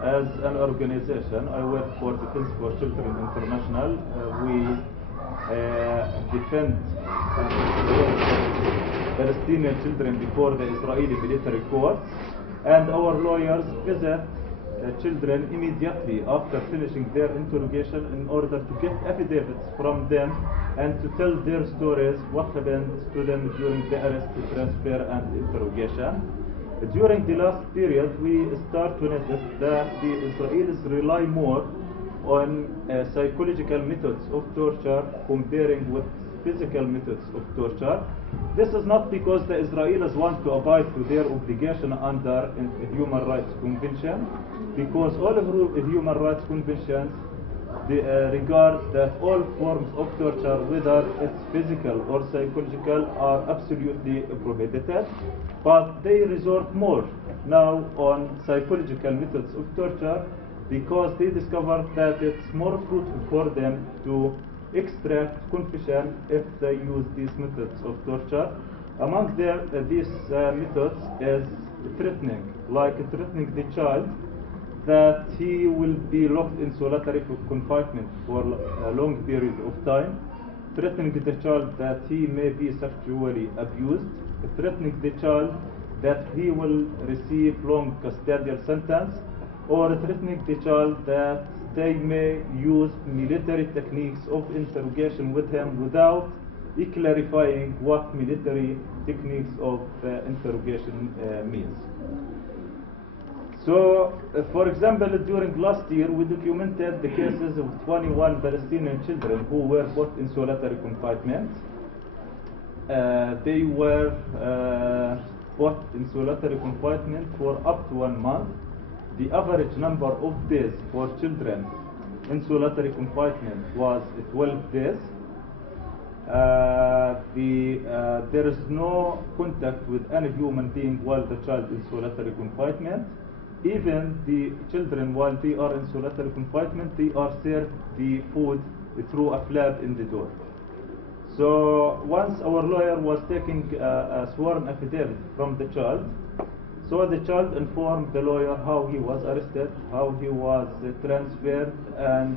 as an organization, I work for Defense for Children International. We defend Palestinian children before the Israeli military courts, and our lawyers visit children immediately after finishing their interrogation in order to get affidavits from them and to tell their stories, what happened to them during the arrest, transfer, and interrogation. During the last period, we start to notice that the Israelis rely more on psychological methods of torture comparing with physical methods of torture. This is not because the Israelis want to abide to their obligation under the Human Rights Convention, because all of the Human Rights Conventions regard that all forms of torture, whether it's physical or psychological, are absolutely prohibited, but they resort more now on psychological methods of torture because they discovered that it's more fruitful for them to extract confession if they use these methods of torture. Among these methods is threatening, like threatening the child that he will be locked in solitary confinement for a long period of time, threatening the child that he may be sexually abused, threatening the child that he will receive long custodial sentence, or threatening the child that they may use military techniques of interrogation with him without clarifying what military techniques of interrogation means. So, for example, during last year, we documented the cases of 21 Palestinian children who were put in solitary confinement. They were put in solitary confinement for up to 1 month. The average number of days for children in solitary confinement was 12 days. there is no contact with any human being while the child is in solitary confinement. Even the children, while they are in solitary confinement, they are served the food through a flap in the door. So once our lawyer was taking a sworn affidavit from the child, so the child informed the lawyer how he was arrested, how he was transferred and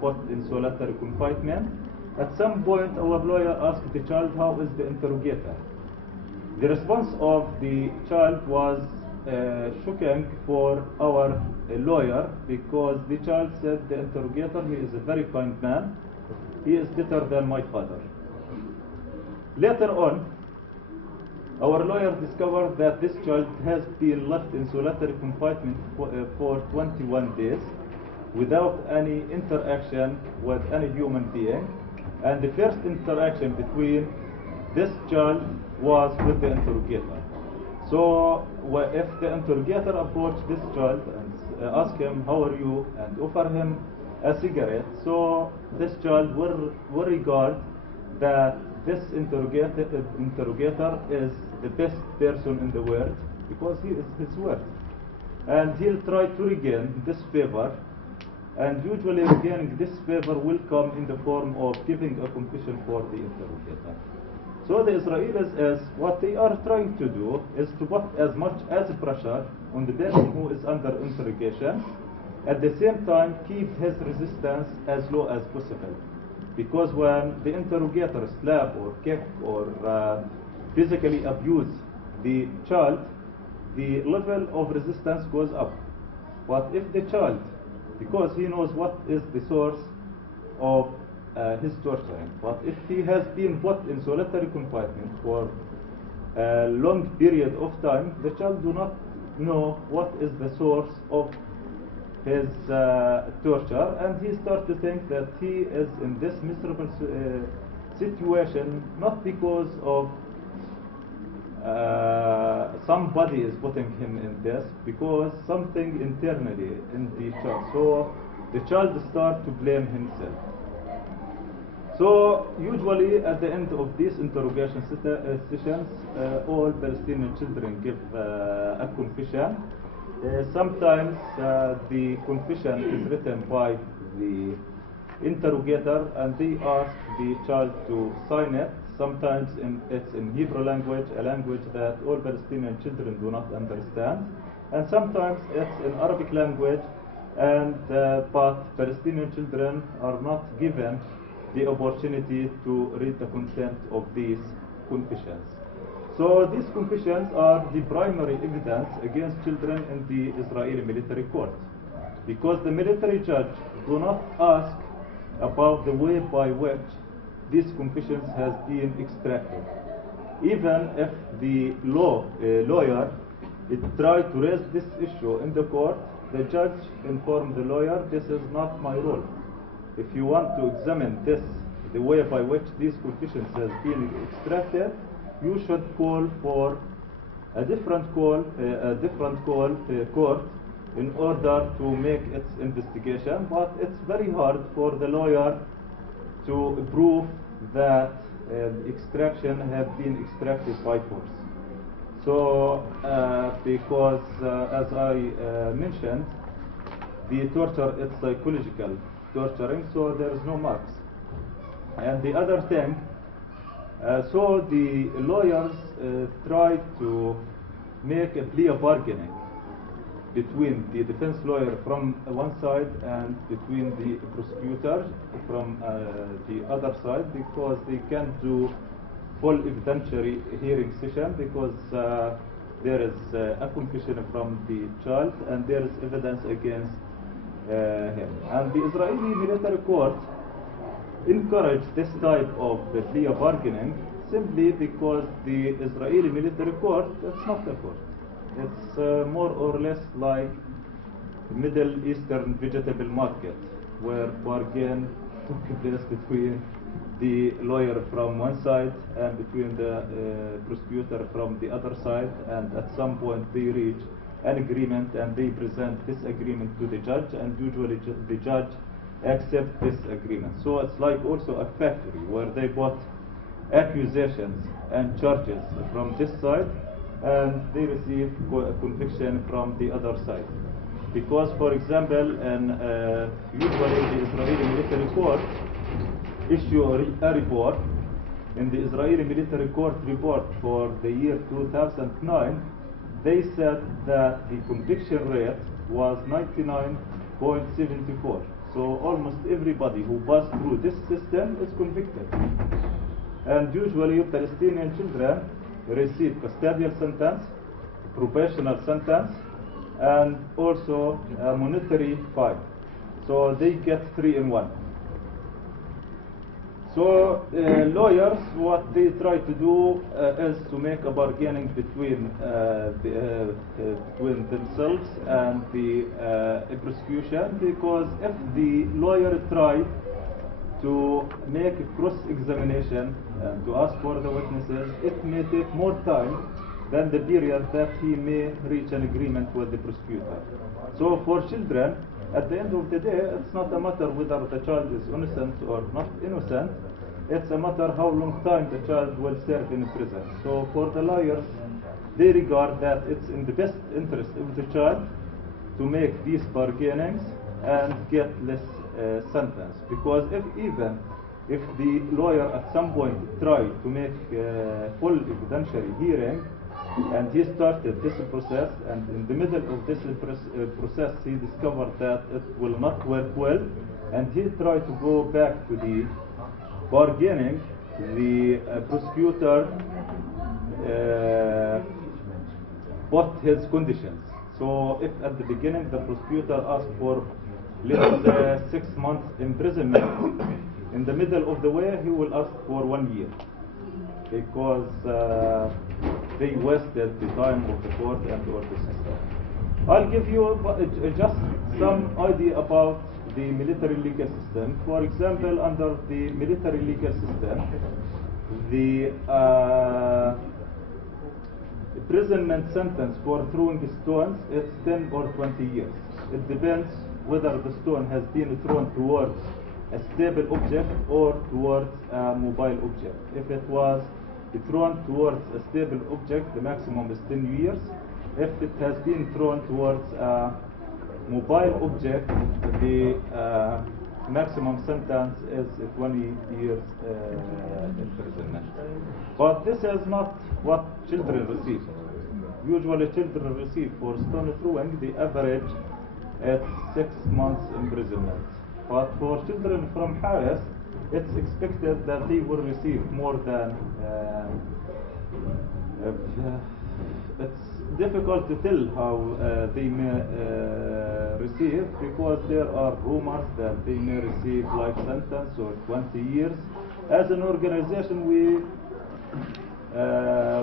put in solitary confinement. At some point, our lawyer asked the child, how is the interrogator? The response of the child was shocking for our lawyer, because the child said, the interrogator, he is a very kind man, he is better than my father. Later on, our lawyer discovered that this child has been left in solitary confinement for 21 days without any interaction with any human being, and the first interaction between this child was with the interrogator. So if the interrogator approached this child and asked him, how are you, and offer him a cigarette, so this child will regard that this interrogator is the best person in the world, because he is his word, and he'll try to regain this favor, and usually regaining this favor will come in the form of giving a confession for the interrogator. So the Israelis, what they are trying to do is to put as much as pressure on the person who is under interrogation, at the same time keep his resistance as low as possible. Because when the interrogator slap or kick or physically abuse the child, the level of resistance goes up. But if the child, because he knows what is the source of his torturing, but if he has been put in solitary confinement for a long period of time, the child do not know what is the source of his torture, and he starts to think that he is in this miserable situation not because of somebody is putting him in this, because something internally in the child. So the child starts to blame himself. So usually at the end of these interrogation sessions, all Palestinian children give a confession. Sometimes the confession is written by the interrogator, and they ask the child to sign it. Sometimes it's in Hebrew language, a language that all Palestinian children do not understand, and sometimes it's in Arabic language, and but Palestinian children are not given the opportunity to read the content of these confessions. So these confessions are the primary evidence against children in the Israeli military court, because the military judge do not ask about the way by which these confessions has been extracted. Even if the lawyer tried to raise this issue in the court, the judge informed the lawyer, this is not my role. If you want to examine this, the way by which these confessions has been extracted, you should call for a different court in order to make its investigation. But it's very hard for the lawyer to prove that extraction has been extracted by force. So because as I mentioned, the torture is psychological torturing, so there is no marks. And the other thing, so the lawyers tried to make a plea bargaining between the defense lawyer from one side and between the prosecutor from the other side, because they can't do full evidentiary hearing session, because there is a confession from the child and there is evidence against him. And the Israeli military court encouraged this type of plea bargaining simply because the Israeli military court, it's not a court. It's more or less like Middle Eastern vegetable market, where bargain took place between the lawyer from one side and between the prosecutor from the other side, and at some point they reach an agreement and they present this agreement to the judge, and usually the judge accept this agreement. So it's like also a factory where they put accusations and charges from this side and they receive conviction from the other side. Because, for example, usually the Israeli military court issue a report. In the Israeli military court report for the year 2009, they said that the conviction rate was 99.74. So almost everybody who passed through this system is convicted. And usually Palestinian children receive custodial sentence, probational sentence, and also a monetary fine. So they get 3 in 1. So lawyers, what they try to do is to make a bargaining between themselves and the prosecution, because if the lawyer try to make a cross-examination and to ask for the witnesses, it may take more time than the period that he may reach an agreement with the prosecutor. So for children, at the end of the day, it's not a matter whether the child is innocent or not innocent. It's a matter how long time the child will serve in prison. So for the lawyers, they regard that it's in the best interest of the child to make these bargainings and get less sentence. Because even if the lawyer at some point tried to make full evidentiary hearing, and he started this process, and in the middle of this process he discovered that it will not work well, and he tried to go back to the bargaining, the prosecutor put his conditions. So if at the beginning the prosecutor asked for, let's say, 6 months imprisonment, in the middle of the way he will ask for 1 year, because they wasted the time of the court and or the system. I'll give you just some idea about the military legal system. For example, under the military legal system, the imprisonment sentence for throwing stones is 10 or 20 years. It depends whether the stone has been thrown towards a stable object or towards a mobile object. If it was thrown towards a stable object, the maximum is 10 years. If it has been thrown towards a mobile object, the maximum sentence is 20 years imprisonment. But this is not what children receive. Usually children receive for stone throwing, the average is 6 months imprisonment. But for children from Harris, it's expected that they will receive more than it's difficult to tell how they may receive, because there are rumors that they may receive life sentence or 20 years. As an organization, we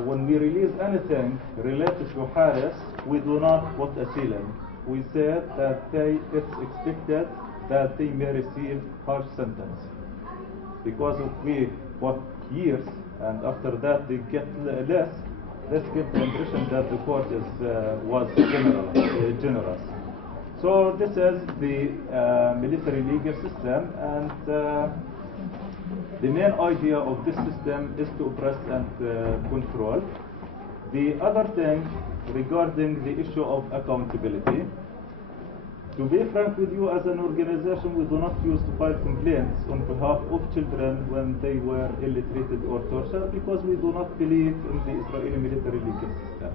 when we release anything related to Harris, we do not put a ceiling. We say that it's expected that they may receive harsh sentence, because if we put years and after that they get less, let's get the impression that the court was generous. So this is the military legal system, and the main idea of this system is to oppress and control. The other thing regarding the issue of accountability, to be frank with you, as an organization, we do not used to file complaints on behalf of children when they were ill-treated or tortured, because we do not believe in the Israeli military legal system.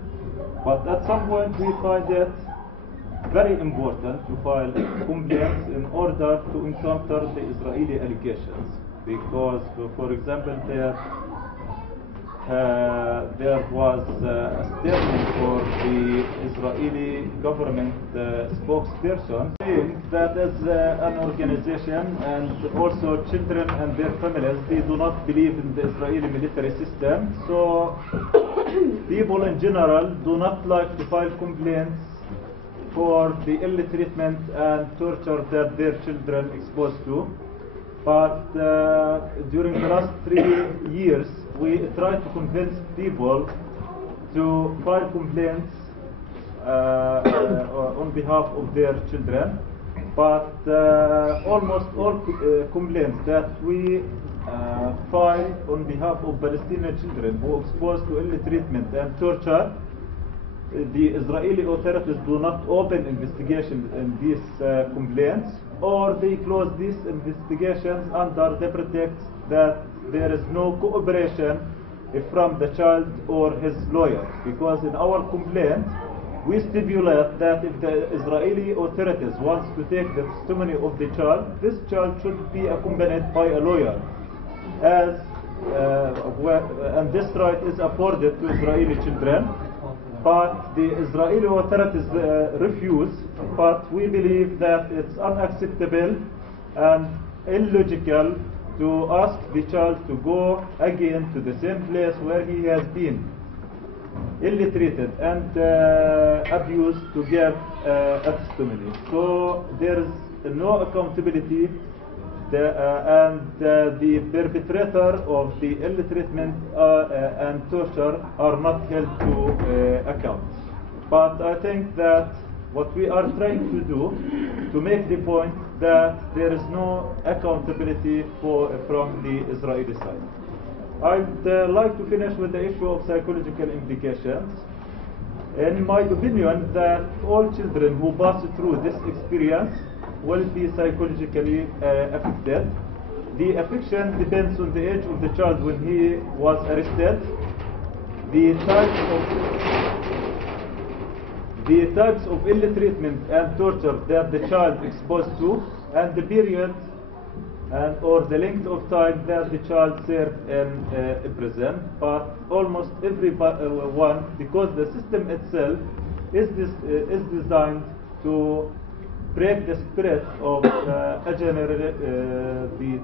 But at some point we find it very important to file complaints in order to encounter the Israeli allegations. Because, for example, there was a statement for the Israeli government spokesperson saying that as an organization, and also children and their families, they do not believe in the Israeli military system. So people in general do not like to file complaints for the ill treatment and torture that their children exposed to. But during the last 3 years, we tried to convince people to file complaints on behalf of their children. but almost all complaints that we file on behalf of Palestinian children who are exposed to ill treatment and torture, the Israeli authorities do not open investigations in these complaints, or they close these investigations under the pretext that there is no cooperation from the child or his lawyer. Because in our complaint, we stipulate that if the Israeli authorities wants to take the testimony of the child, this child should be accompanied by a lawyer, and this right is afforded to Israeli children. But the Israeli authorities refuse, but we believe that it's unacceptable and illogical to ask the child to go again to the same place where he has been ill-treated and abused to give a testimony. So there is no accountability, and the perpetrator of the ill-treatment and torture are not held to account. But I think that what we are trying to do to make the point that there is no accountability from the Israeli side. I'd like to finish with the issue of psychological implications. In my opinion, that all children who pass through this experience will be psychologically affected. The affection depends on the age of the child when he was arrested, the types of ill treatment and torture that the child exposed to, and the period or the length of time that the child served in prison. But almost everyone, because the system itself is designed to break the spirit of the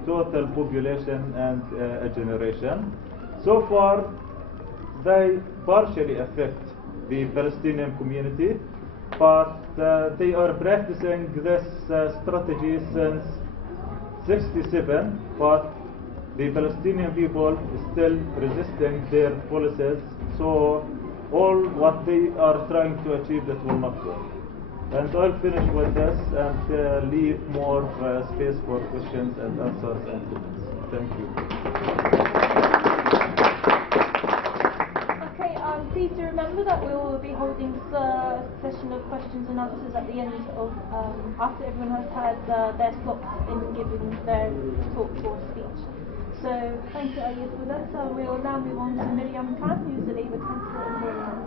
total population and a generation. So far, they partially affect the Palestinian community, but they are practicing this strategy since 1967, but the Palestinian people is still resisting their policies, so all what they are trying to achieve, that will not work. And I'll finish with this and leave more space for questions and answers and comments. Thank you. Okay, please do remember that we will be holding a session of questions and answers at the end of, after everyone has had their slots in giving their talk or speech. So thank you, Ayed, for that. So we will now move on to Miriam Khan, who's the Labour Councillor in Birmingham.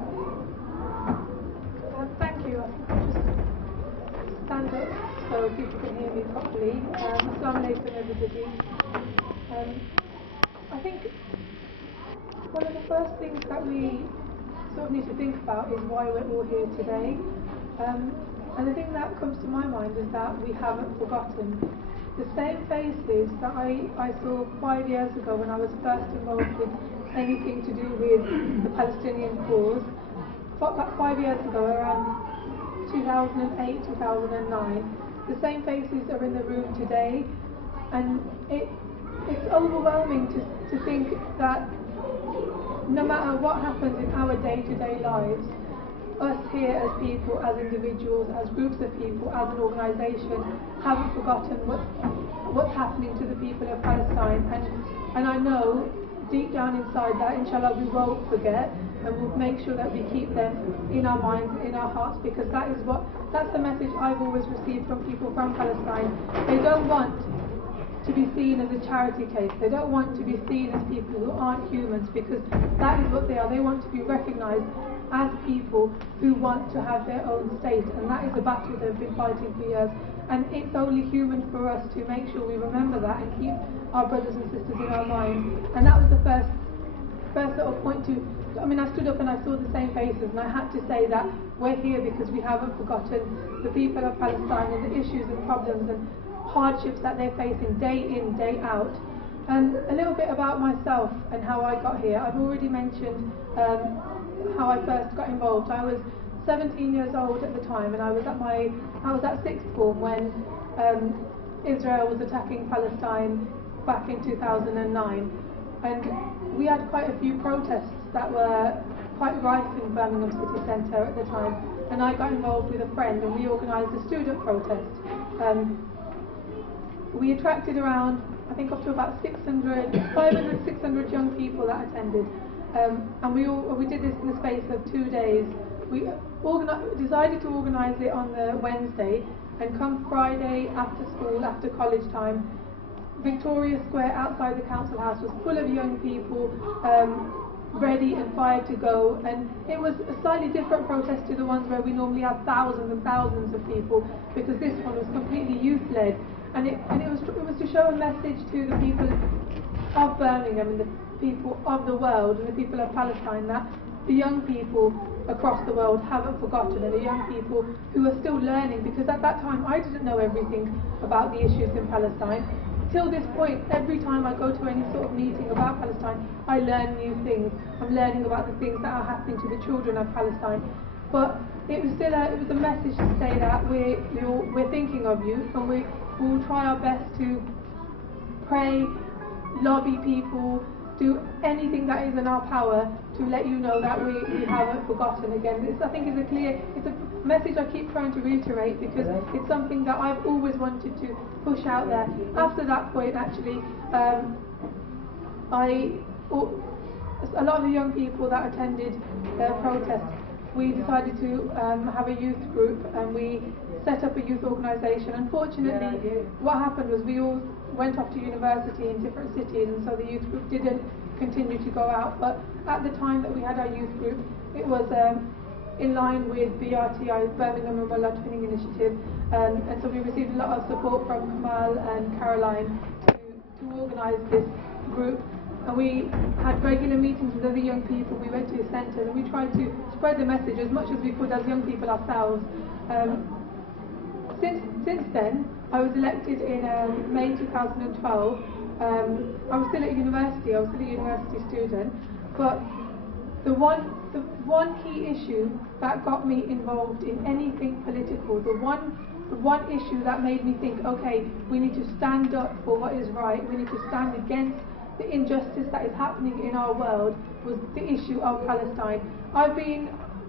Thank you. I'll just stand up so people can hear me properly. Assalamu alaikum, everybody. I think one of the first things that we sort of need to think about is why we're all here today. And the thing that comes to my mind is that we haven't forgotten the same faces that I saw 5 years ago when I was first involved with anything to do with the Palestinian cause. About 5 years ago, around 2008, 2009, the same faces are in the room today, and it's overwhelming to think that no matter what happens in our day-to-day lives, us here as people, as individuals, as groups of people, as an organisation, haven't forgotten what's happening to the people of Palestine, and I know deep down inside that, inshallah, we won't forget, and we'll make sure that we keep them in our minds, in our hearts, because that's the message I've always received from people from Palestine. They don't want to be seen as a charity case. They don't want to be seen as people who aren't humans, because that is what they are. They want to be recognised as people who want to have their own state, and that is a battle they've been fighting for years. And it's only human for us to make sure we remember that and keep our brothers and sisters in our minds. And that was the first sort of point to. I mean, I stood up and I saw the same faces, and I had to say that we're here because we haven't forgotten the people of Palestine and the issues and problems and hardships that they're facing day in, day out. And a little bit about myself and how I got here. I've already mentioned how I first got involved. I was 17 years old at the time, and I was at sixth form when Israel was attacking Palestine back in 2009, and we had quite a few protests that were quite rife in Birmingham city centre at the time, and I got involved with a friend and we organised a student protest, We attracted around, I think, up to about 500, 600 young people that attended. And we did this in the space of 2 days. We decided to organise it on the Wednesday, and come Friday after school, after college time, Victoria Square outside the council house was full of young people, ready and fired to go. And it was a slightly different protest to the ones where we normally have thousands and thousands of people, because this one was completely youth-led, and it was to show a message to the people of Birmingham and the people of the world and the people of Palestine, that the young people across the world haven't forgotten, and the young people who are still learning, because at that time I didn't know everything about the issues in Palestine. Till this point, every time I go to any sort of meeting about Palestine, I learn new things. I'm learning about the things that are happening to the children of Palestine. But it was still a message to say that we're thinking of you, and we will try our best to pray, lobby people, do anything that is in our power to let you know that we haven't forgotten again. This, I think, is it's a message I keep trying to reiterate, because it's something that I've always wanted to push out there. After that point, actually, a lot of the young people that attended the protest, we decided to have a youth group, and we set up a youth organisation. Unfortunately, what happened was we all went off to university in different cities, and so the youth group didn't continue to go out. But at the time that we had our youth group, it was in line with BRTI, Birmingham Umbrella Twinning Initiative, and so we received a lot of support from Kamal and Caroline to organise this group. And we had regular meetings with other young people. We went to centres, and we tried to spread the message as much as we could as young people ourselves. Since then, I was elected in May 2012. I was still at university. I was still a university student. But the one key issue that got me involved in anything political, the one issue that made me think, okay, we need to stand up for what is right. We need to stand against the injustice that is happening in our world, was the issue of Palestine.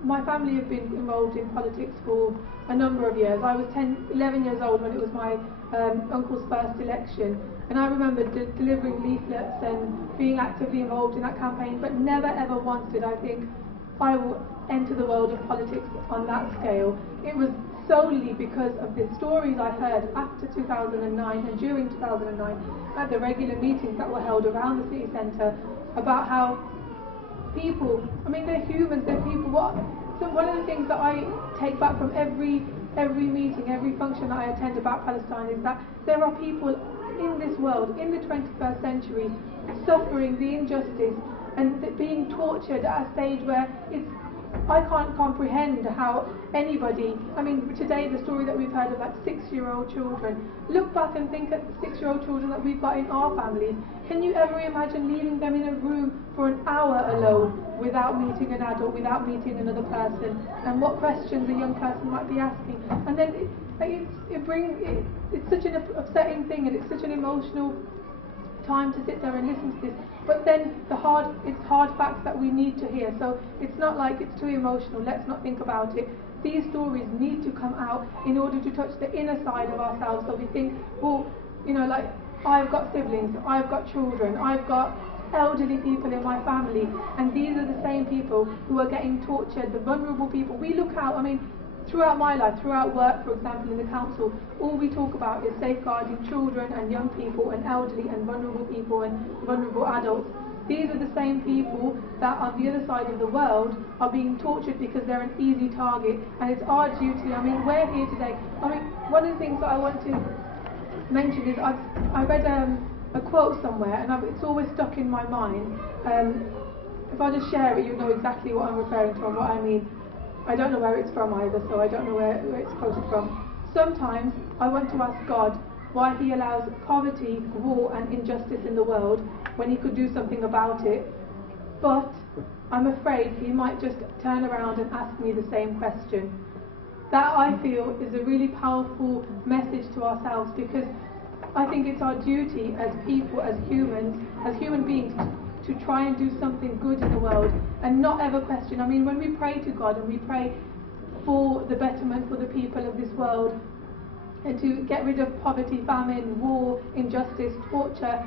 My family have been involved in politics for a number of years. I was 11 years old when it was my uncle's first election, and I remember delivering leaflets and being actively involved in that campaign, but never ever once did I think I will enter the world of politics on that scale. It was solely because of the stories I heard after 2009 and during 2009 at the regular meetings that were held around the city centre, about how people, they're humans, they're people. So one of the things that I take back from every meeting, every function that I attend about Palestine, is that there are people in this world, in the 21st century, suffering the injustice and being tortured at a stage where I can't comprehend how anybody, today the story that we've heard of, like 6-year-old children, look back and think at the 6-year-old children that we've got in our families. Can you ever imagine leaving them in a room for an hour alone without meeting an adult, without meeting another person, and what questions a young person might be asking? And then it's such an upsetting thing, and it's such an emotional time to sit there and listen to this. But then it's hard facts that we need to hear. So it's not like it's too emotional, let's not think about it. These stories need to come out in order to touch the inner side of ourselves, so we think, well, like, I've got siblings, I've got children, I've got elderly people in my family, and these are the same people who are getting tortured, the vulnerable people. We look out, throughout my life, throughout work, for example, in the council, all we talk about is safeguarding children and young people and elderly and vulnerable people and vulnerable adults. These are the same people that on the other side of the world are being tortured because they're an easy target, and it's our duty. We're here today. One of the things that I want to mention is I read a quote somewhere, and it's always stuck in my mind. If I just share it, you know exactly what I'm referring to and what I mean. I don't know where it's from either, so I don't know where it's quoted from. Sometimes I want to ask God why He allows poverty, war and injustice in the world when He could do something about it, but I'm afraid He might just turn around and ask me the same question. That, I feel, is a really powerful message to ourselves, because I think it's our duty as people, as human beings, to try and do something good in the world and not ever question. When we pray to God and we pray for the betterment for the people of this world, and to get rid of poverty, famine, war, injustice, torture.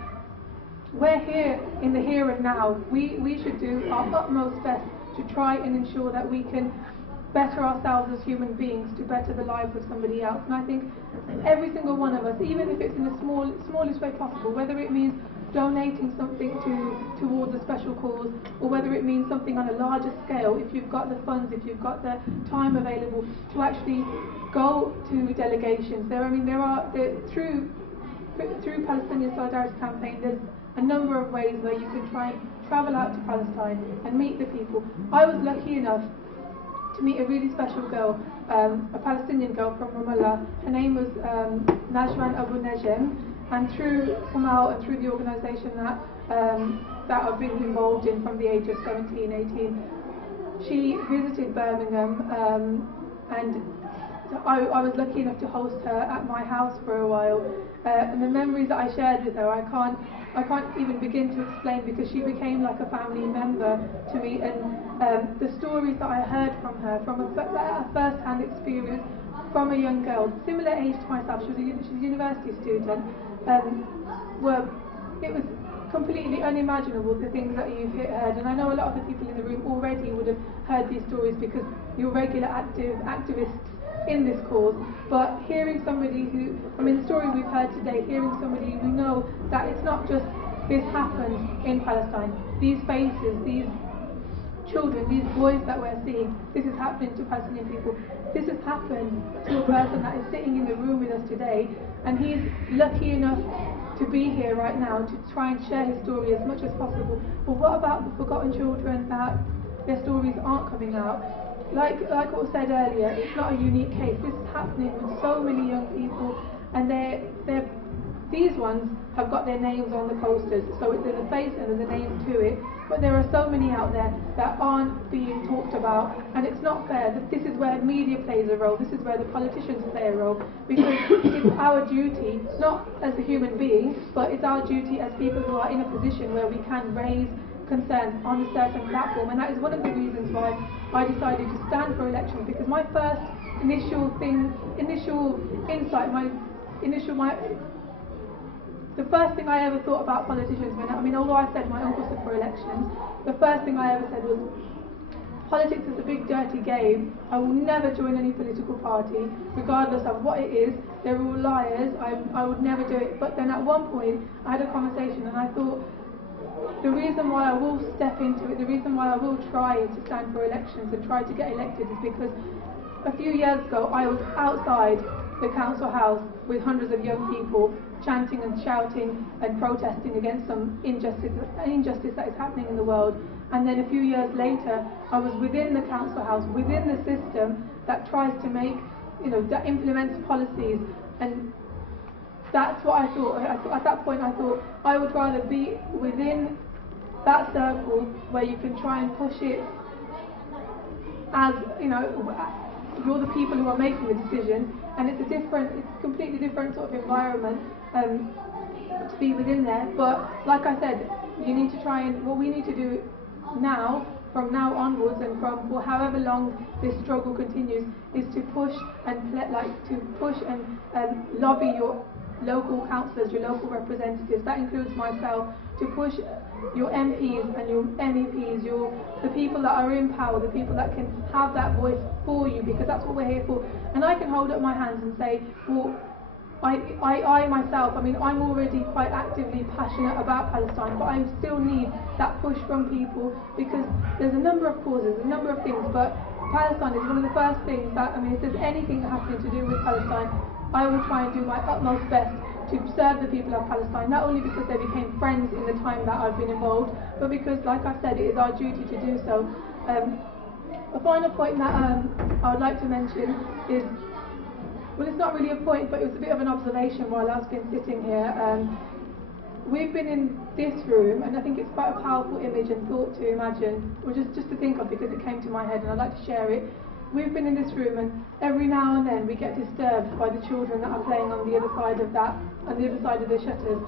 We're here in the here and now. We should do our utmost best to try and ensure that we can better ourselves as human beings to better the lives of somebody else. And I think every single one of us, even if it's in the smallest way possible, whether it means donating something towards a special cause, or whether it means something on a larger scale, if you've got the funds, if you've got the time available to actually go to delegations. Through Palestinian Solidarity Campaign, there's a number of ways where you can try and travel out to Palestine and meet the people. I was lucky enough to meet a really special girl, a Palestinian girl from Ramallah. Her name was Najwan Abu Najem, and through Kamal and through the organisation that I've been involved in from the age of 17, 18, she visited Birmingham, and I was lucky enough to host her at my house for a while, and the memories that I shared with her, I can't even begin to explain, because she became like a family member to me. And the stories that I heard from her, from a first-hand experience from a young girl, similar age to myself, she's a university student, it was completely unimaginable, the things that you've heard. And I know a lot of the people in the room already would have heard these stories because you're regular activists in this cause, but hearing somebody the story we've heard today, hearing somebody who know that it's not just this happened in Palestine, these faces, these children, these boys that we're seeing, this is happening to Palestinian people, this has happened to a person that is sitting in the room with us today, and he's lucky enough to be here right now to try and share his story as much as possible. But what about the forgotten children that their stories aren't coming out? Like what was said earlier, it's not a unique case. This is happening with so many young people, and these ones have got their names on the posters, so there's a face and there's a name to it, but there are so many out there that aren't being talked about, and it's not fair. This is where media plays a role, this is where the politicians play a role, because it's our duty, not as a human being, but it's our duty as people who are in a position where we can raise concerns on a certain platform. And that is one of the reasons why I decided to stand for election, because my first initial insight, the first thing I ever thought about politicians, although I said my uncle stood for elections, the first thing I ever said was, politics is a big dirty game. I will never join any political party, regardless of what it is. They're all liars. I would never do it. But then at one point, I had a conversation, and I thought, the reason why I will step into it, the reason why I will try to stand for elections and try to get elected, is because a few years ago I was outside the council house with hundreds of young people chanting and shouting and protesting against some injustice that is happening in the world. And then a few years later, I was within the council house, within the system that tries to make, that implements policies. And that's what I thought. At that point, I thought I would rather be within that circle where you can try and push it as, you're the people who are making the decisions, and it's a completely different sort of environment to be within there. But like I said, you need to try and, what we need to do now, from now onwards, and for however long this struggle continues, is to push and lobby your local councillors, your local representatives. That includes myself, to push your MPs and your MEPs, the people that are in power, the people that can have that voice for you, because that's what we're here for. And I can hold up my hands and say, well, I myself, I'm already quite actively passionate about Palestine, but I still need that push from people, because there's a number of causes, a number of things, but Palestine is one of the first things that, if there's anything happening to do with Palestine, I will try and do my utmost best to serve the people of Palestine, not only because they became friends in the time that I've been involved, but because, like I said, it is our duty to do so. A final point that I would like to mention is, well, it's not really a point, but it was a bit of an observation while I've been sitting here. We've been in this room, and I think it's quite a powerful image and thought to imagine, or just to think of, because it came to my head and I'd like to share it. We've been in this room, and every now and then we get disturbed by the children that are playing on the other side of that, on the other side of the shutters.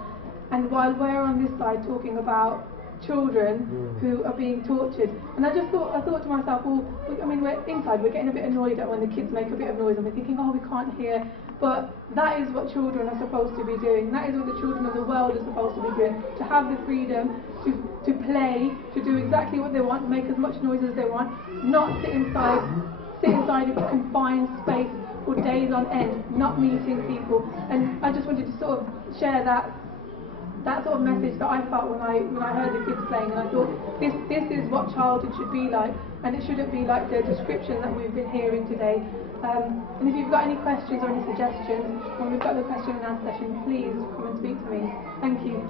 And while we're on this side talking about children who are being tortured. And I thought to myself, well, I mean, we're inside, we're getting a bit annoyed at when the kids make a bit of noise, and we're thinking, oh, we can't hear. But that is what children are supposed to be doing. That is what the children of the world are supposed to be doing. To have the freedom to play, to do exactly what they want, make as much noise as they want, not sit inside a confined space for days on end, not meeting people. And I just wanted to sort of share that sort of message that I felt when I heard the kids playing, and I thought this is what childhood should be like, and it shouldn't be like the description that we've been hearing today. And if you've got any questions or any suggestions when we've got the question and answer session, please come and speak to me. Thank you.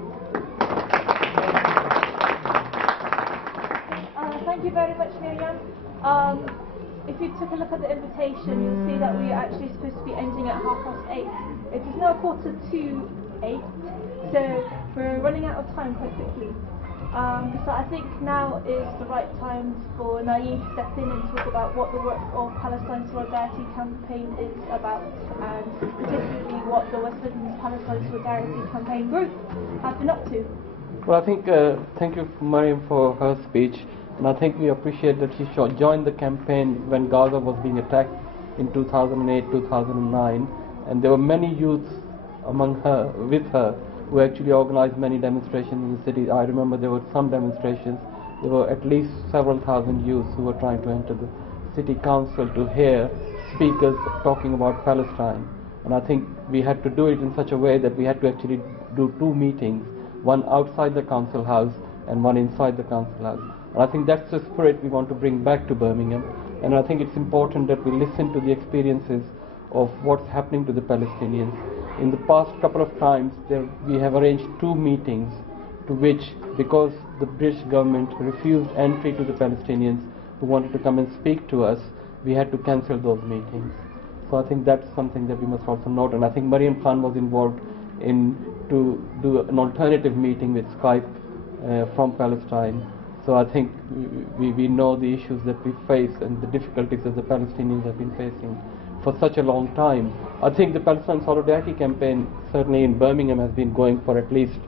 Thank you very much, Miriam. If you took a look at the invitation, you'll see that we are actually supposed to be ending at 8:30. It is now 7:45, so we're running out of time quite quickly. So I think now is the right time for Naeem to step in and talk about what the work of Palestine Solidarity Campaign is about, and particularly what the West Midlands Palestine Solidarity Campaign group have been up to. Well, I think, thank you, Mariam, for her speech. And I think we appreciate that she joined the campaign when Gaza was being attacked in 2008, 2009. And there were many youths with her, who actually organized many demonstrations in the city. I remember there were some demonstrations. There were at least several thousand youths who were trying to enter the city council to hear speakers talking about Palestine. And I think we had to do it in such a way that we had to actually do two meetings, one outside the council house and one inside the council house. And I think that's the spirit we want to bring back to Birmingham. And I think it's important that we listen to the experiences of what's happening to the Palestinians. In the past couple of times, we have arranged two meetings to which, because the British government refused entry to the Palestinians who wanted to come and speak to us, we had to cancel those meetings. So I think that's something that we must also note. And I think Mariam Khan was involved to do an alternative meeting with Skype from Palestine. So I think we know the issues that we face and the difficulties that the Palestinians have been facing for such a long time. I think the Palestine Solidarity Campaign, certainly in Birmingham, has been going for at least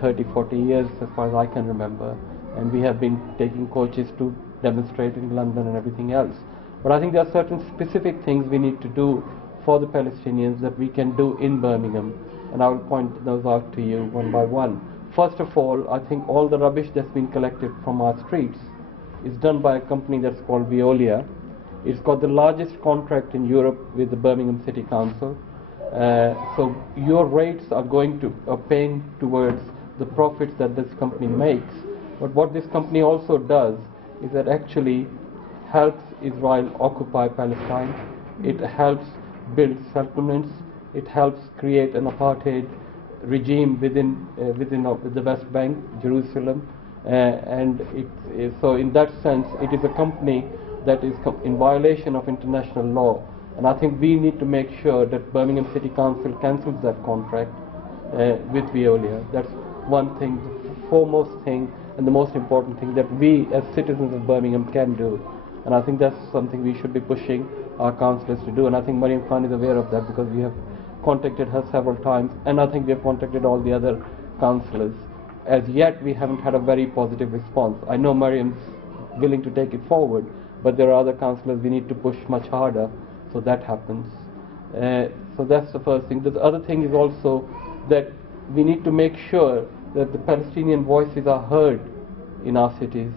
30-40 years as far as I can remember. And we have been taking coaches to demonstrate in London and everything else. But I think there are certain specific things we need to do for the Palestinians that we can do in Birmingham. And I will point those out to you one by one. First of all, I think all the rubbish that's been collected from our streets is done by a company that's called Veolia. It's got the largest contract in Europe with the Birmingham City Council. So your rates are paying towards the profits that this company makes. But what this company also does is that actually helps Israel occupy Palestine. It helps build settlements. It helps create an apartheid regime within the West Bank, Jerusalem, so in that sense it is a company that is in violation of international law, and I think we need to make sure that Birmingham City Council cancels that contract with Veolia. That's one thing, the foremost thing and the most important thing that we as citizens of Birmingham can do, and I think that's something we should be pushing our councillors to do, and I think Mariam Khan is aware of that because we have contacted her several times, and I think we have contacted all the other councillors. As yet, we haven't had a very positive response. I know Mariam's willing to take it forward, but there are other councillors we need to push much harder so that happens. So that's the first thing. The other thing is also that we need to make sure that the Palestinian voices are heard in our cities,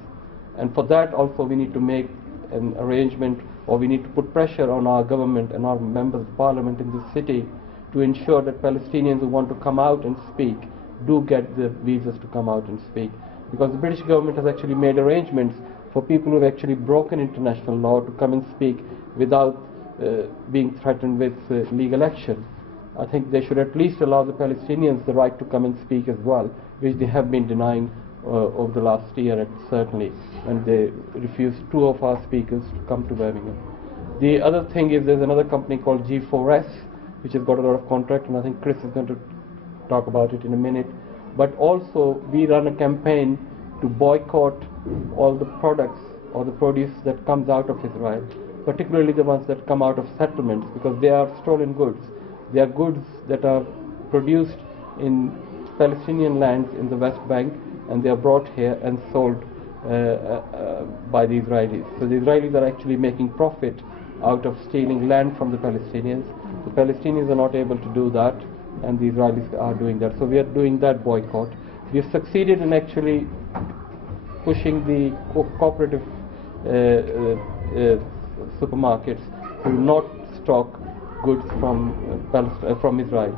and for that also we need to make an arrangement, or we need to put pressure on our government and our members of parliament in this city to ensure that Palestinians who want to come out and speak do get the visas to come out and speak. Because the British government has actually made arrangements for people who have actually broken international law to come and speak without being threatened with legal action. I think they should at least allow the Palestinians the right to come and speak as well, which they have been denying over the last year, certainly, when they refused two of our speakers to come to Birmingham. The other thing is there's another company called G4S, which has got a lot of contract, and I think Chris is going to talk about it in a minute. But also we run a campaign to boycott all the products or the produce that comes out of Israel, particularly the ones that come out of settlements, because they are stolen goods. They are goods that are produced in Palestinian lands in the West Bank, and they are brought here and sold by the Israelis. So the Israelis are actually making profit out of stealing land from the Palestinians. The Palestinians are not able to do that, and the Israelis are doing that. So we are doing that boycott. We have succeeded in actually pushing the cooperative supermarkets to not stock goods from Israel.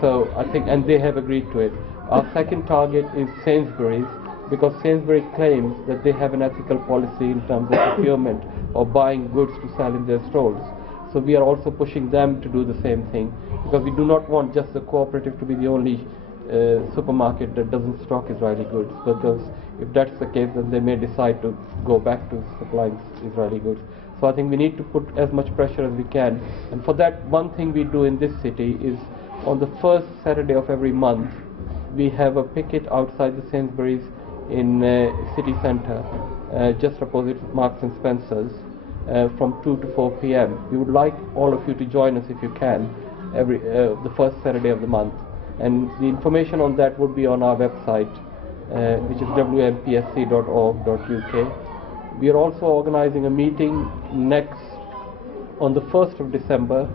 So I think, and they have agreed to it. Our second target is Sainsbury's, because Sainsbury's claims that they have an ethical policy in terms of procurement or buying goods to sell in their stores. So we are also pushing them to do the same thing, because we do not want just the cooperative to be the only supermarket that doesn't stock Israeli goods, because if that's the case, then they may decide to go back to supplying Israeli goods. So I think we need to put as much pressure as we can, and for that, one thing we do in this city is on the first Saturday of every month we have a picket outside the Sainsbury's in city centre, just opposite Marks and Spencer's, from 2 to 4 p.m. We would like all of you to join us if you can, the first Saturday of the month, and the information on that would be on our website, which is wmpsc.org.uk. We are also organizing a meeting on the 1st of December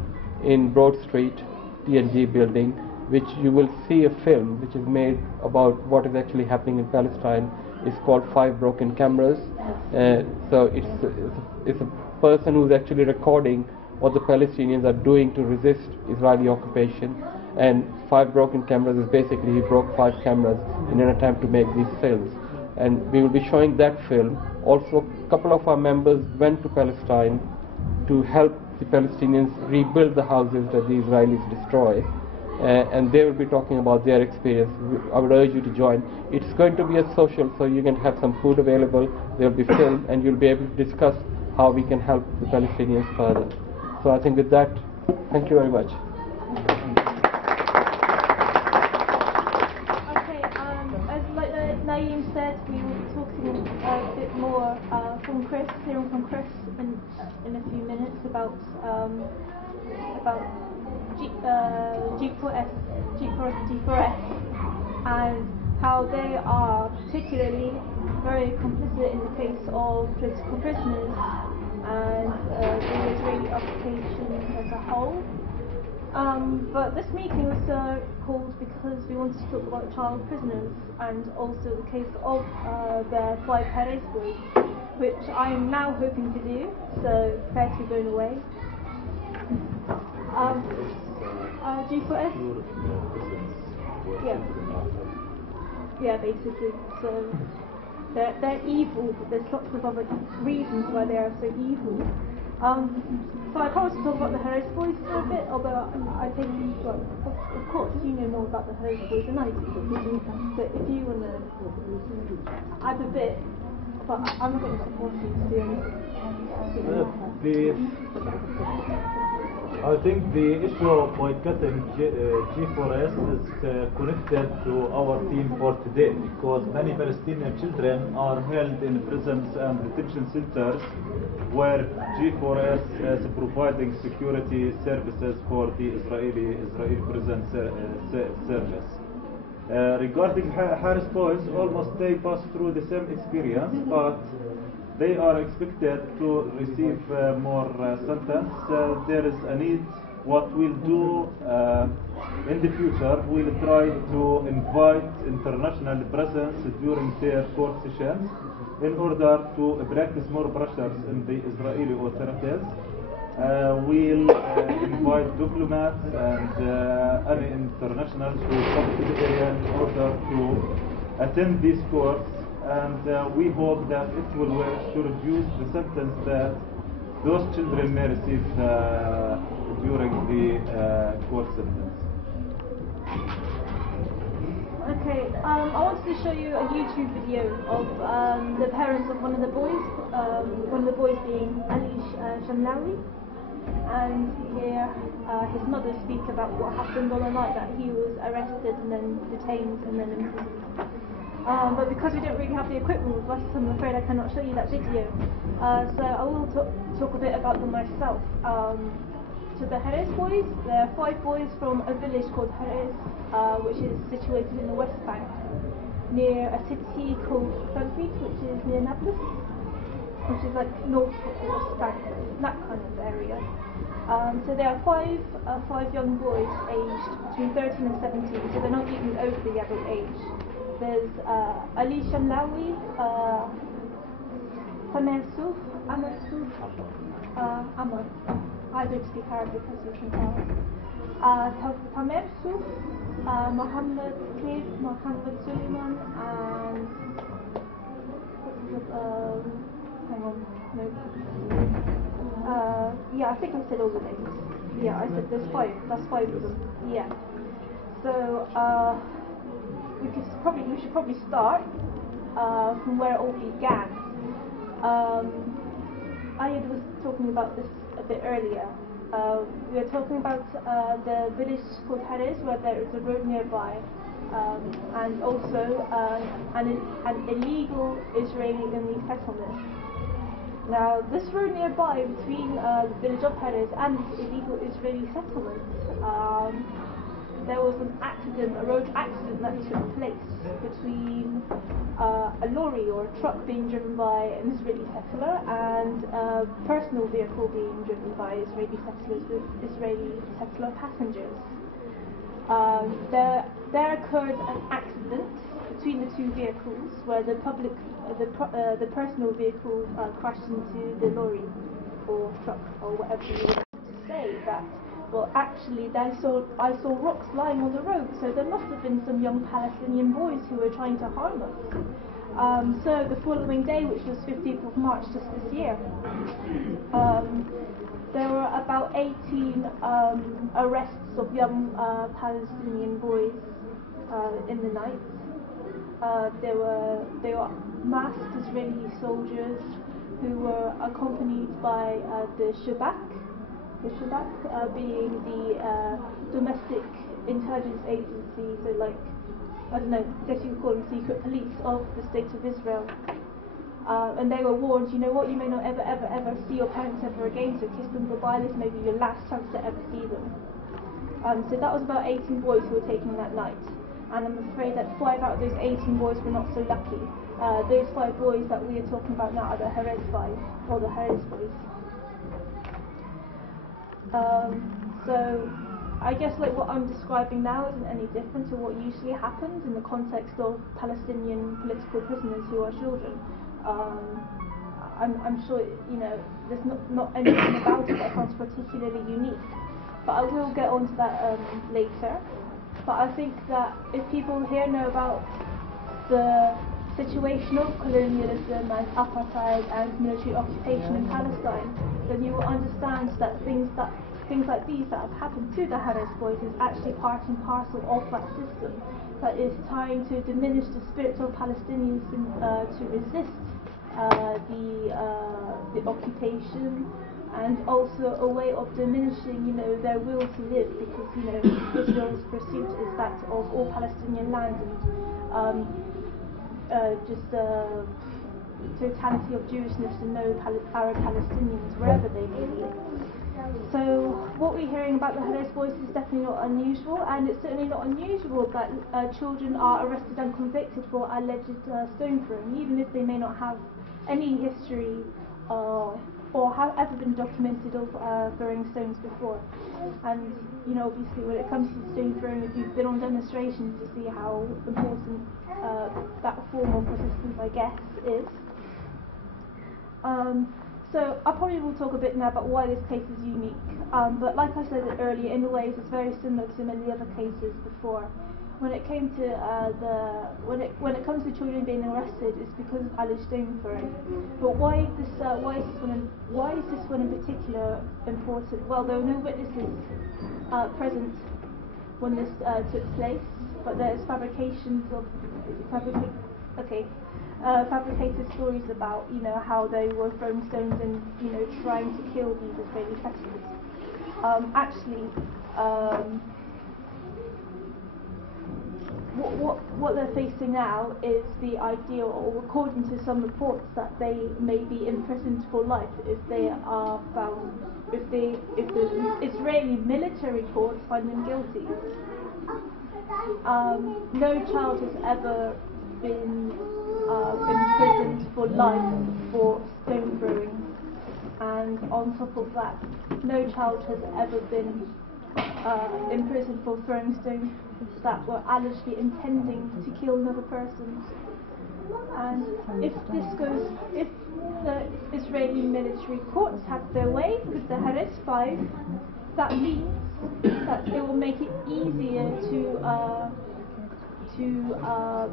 in Broad Street, TNG building, which you will see a film which is made about what is actually happening in Palestine. It's called 5 Broken Cameras. So it's a person who's actually recording what the Palestinians are doing to resist Israeli occupation, and 5 Broken Cameras is basically he broke 5 cameras in an attempt to make these films, and we will be showing that film. Also, a couple of our members went to Palestine to help the Palestinians rebuild the houses that the Israelis destroy, and they will be talking about their experience. I would urge you to join. It's going to be a social, so you can have some food available, there will be film, and you'll be able to discuss how we can help the Palestinians further. So I think with that, thank you very much. Okay, as Naeem said, we will be talking a bit more hearing from Chris in a few minutes about G4S, and how they are particularly very complicit in the case of political prisoners and the Israeli occupation as a whole. But this meeting was called because we wanted to talk about child prisoners, and also the case of the 5 Perez boys, which I am now hoping to do, so prepare to be blown away. G4S? Yeah, basically. So they're evil, but there's lots of other reasons why they are so evil. So I promised to talk about the Perez boys for a bit, although I think, well, of course, you know more about the Perez boys than I do. But if you want to add a bit, but I'm not going to force you to do anything. I think the issue of boycotting G4S is connected to our theme for today, because many Palestinian children are held in prisons and detention centers where G4S is providing security services for the Israeli prison service. Regarding Harris boys, almost they pass through the same experience, but they are expected to receive more sentence. There is a need. What we'll do in the future, we'll try to invite international presence during their court sessions in order to practice more pressures in the Israeli authorities. We'll invite diplomats and any internationals who come to the area in order to attend these courts, and we hope that it will work to reduce the sentence that those children may receive during the court sentence. Okay, I wanted to show you a YouTube video of the parents of one of the boys being Ali Shamnawi, and hear his mother speak about what happened on the night that he was arrested and then detained and then imprisoned. But because we don't really have the equipment with us, I'm afraid I cannot show you that video. So I will talk a bit about them myself. So the Perez boys, they're 5 boys from a village called Perez, which is situated in the West Bank. near a city called Belgrade, which is near Nablus, which is like north of Frankfurt, that kind of area. So there are five young boys aged between 13 and 17, so they're not even over the adult age. There's Ali Shamlawi, Tamer Souf, Amr Souf, Amr. I don't speak Arabic, as you can tell. Tamer Souf, Mohammed Kib, Mohammed Suleiman, and hang on, no. Yeah, I think I said all the names. Yeah, I said there's five. That's five of them. Yeah. So we should probably start from where it all began. Ayad was talking about this a bit earlier. We were talking about the village called Haris, where there is a road nearby, and also an illegal Israeli settlement. Now, this road nearby between the village of Haris and this illegal Israeli settlement, there was an accident, a road accident that took place between a lorry or a truck being driven by an Israeli settler and a personal vehicle being driven by Israeli settlers with Israeli settler passengers. There occurred an accident between the two vehicles where the personal vehicle crashed into the lorry or truck or whatever you want to say. That, well, actually I saw rocks lying on the road, so there must have been some young Palestinian boys who were trying to harm us. So the following day, which was 15th of March just this year, there were about 18 arrests of young Palestinian boys in the night. They were masked Israeli soldiers who were accompanied by the Shabak. The Shabak being the domestic intelligence agency, so like, I don't know, I guess you could call them secret police of the State of Israel. And they were warned, you know what, you may not ever see your parents ever again, so kiss them goodbye, this may be your last chance to ever see them. So that was about 18 boys who were taken that night. And I'm afraid that 5 out of those 18 boys were not so lucky. Those 5 boys that we are talking about now are the Haris 5, or the Haris boys. So I guess like what I'm describing now isn't any different to what usually happens in the context of Palestinian political prisoners who are children. I'm sure, you know, there's not anything about it that sounds particularly unique, but I will get onto that later. But I think that if people here know about the situation of colonialism and apartheid and military occupation in Palestine, then you will understand that things like these that have happened to the Haris boys is actually part and parcel of that system that is trying to diminish the spirit of Palestinians to resist the occupation, and also a way of diminishing, you know, their will to live, because, you know, Israel's pursuit is that of all Palestinian land and just totality of Jewishness and no Arab Palestinians wherever they may be. So what we're hearing about the Haris boys is definitely not unusual, and it's certainly not unusual that children are arrested and convicted for alleged stone throwing, even if they may not have any history or have ever been documented of throwing stones before. And, you know, obviously when it comes to stone throwing, if you've been on demonstrations, you see how important that form of resistance, I guess, is. So I probably will talk a bit now about why this case is unique. But like I said earlier, in a way it's very similar to many other cases before. When it came to when it comes to children being arrested, it's because of alleged stone throwing. But why is this one in particular important? Well, there were no witnesses present when this took place, but there's fabricated stories about, you know, how they were throwing stones and, you know, trying to kill these Israeli settlers. What they're facing now is the idea, or according to some reports, that they may be imprisoned for life if they are found, if the Israeli military courts find them guilty. No child has ever been imprisoned for life for stone throwing, and on top of that, no child has ever been imprisoned for throwing stones that were allegedly intending to kill another person. And if the Israeli military courts have their way with the Haris 5, that means that it will make it easier to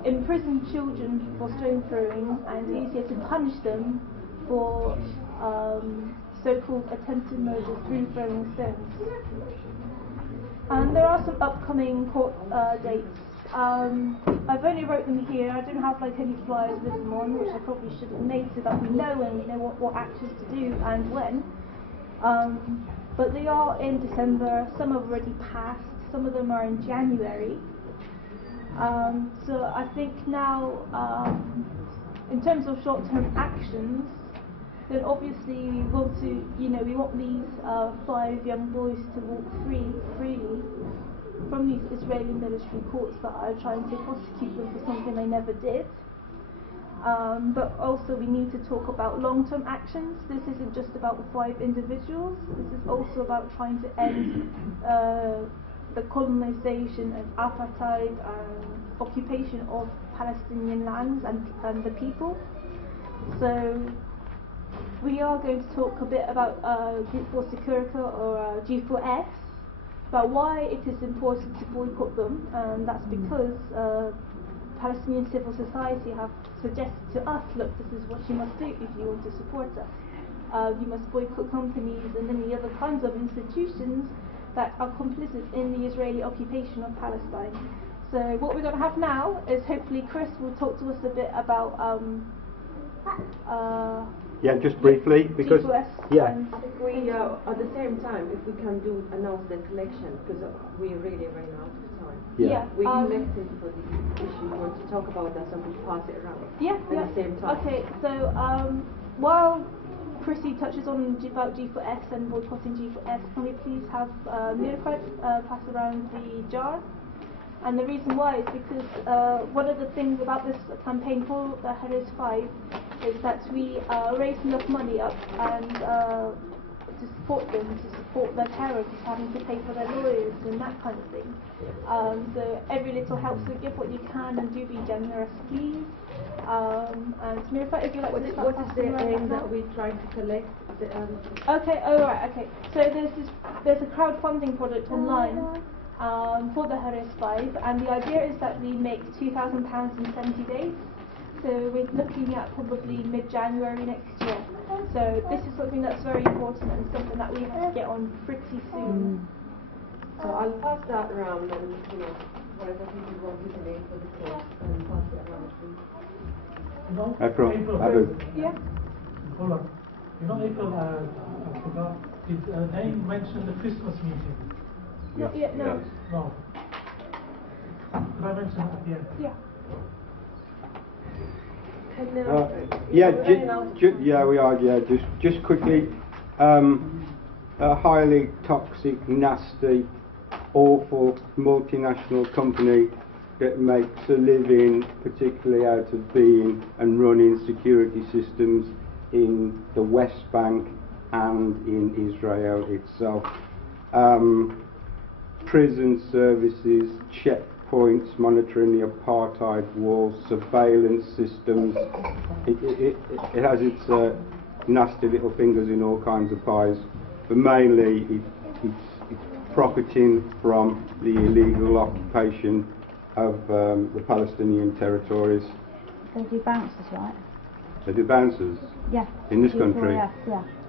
imprison children for stone throwing and easier to punish them for so-called attempted murder through throwing stones. And there are some upcoming court dates. I've only wrote them here. I don't have like any flyers with them on, which I probably should have made so that we know and we know what actions to do and when. But they are in December. Some have already passed. Some of them are in January. So I think now, in terms of short-term actions, then obviously we want to, we want these 5 young boys to walk freely from these Israeli military courts that are trying to prosecute them for something they never did. But also we need to talk about long-term actions. This isn't just about 5 individuals. This is also about trying to end the colonization and apartheid and occupation of Palestinian lands and the people. So we are going to talk a bit about Group 4 Security or G4S, about why it is important to boycott them, and that's because Palestinian civil society have suggested to us, look, this is what you must do if you want to support us. You must boycott companies and many other kinds of institutions that are complicit in the Israeli occupation of Palestine. So what we're going to have now is hopefully Chris will talk to us a bit about yeah, just briefly, because yeah. If we at the same time, if we can announce the collection, because we really ran out of time. Yeah. We elected for the issue. We want to talk about that, so we pass it around. At the same time. Okay. So while Chrissy touches on about G4S and boycotting G4S, can we please have Mirfat pass around the jar? And the reason why is because one of the things about this campaign for the Haris 5 is that we raise enough money up and to support them, to support their parents having to pay for their lawyers and that kind of thing. So every little helps, so give what you can and do be generous, please. And Mirfat, if you like, what is the aim that we try to collect? Okay, okay. So there's a crowdfunding product online. For the Haris 5, and the idea is that we make £2,000 in 70 days, so we're looking at probably mid-January next year. So this is something that's very important and something that we have to get on pretty soon. So I'll pass that around and whatever people want to donate for the course and pass it around, please. April. Yeah. Hold on. April, I forgot. Did Naeem mention the Christmas meeting? Not yet, no. Yes. No. Could I mention that at the end? Yeah. Yeah, we are. Yeah, just quickly. A highly toxic, nasty, awful multinational company that makes a living, particularly out of being and running security systems in the West Bank and in Israel itself. Prison services, checkpoints, monitoring the apartheid wall, surveillance systems. It has its nasty little fingers in all kinds of pies, but mainly it's profiting from the illegal occupation of the Palestinian territories. They do bouncers, right? They do bouncers? Yeah. In this country? Yeah.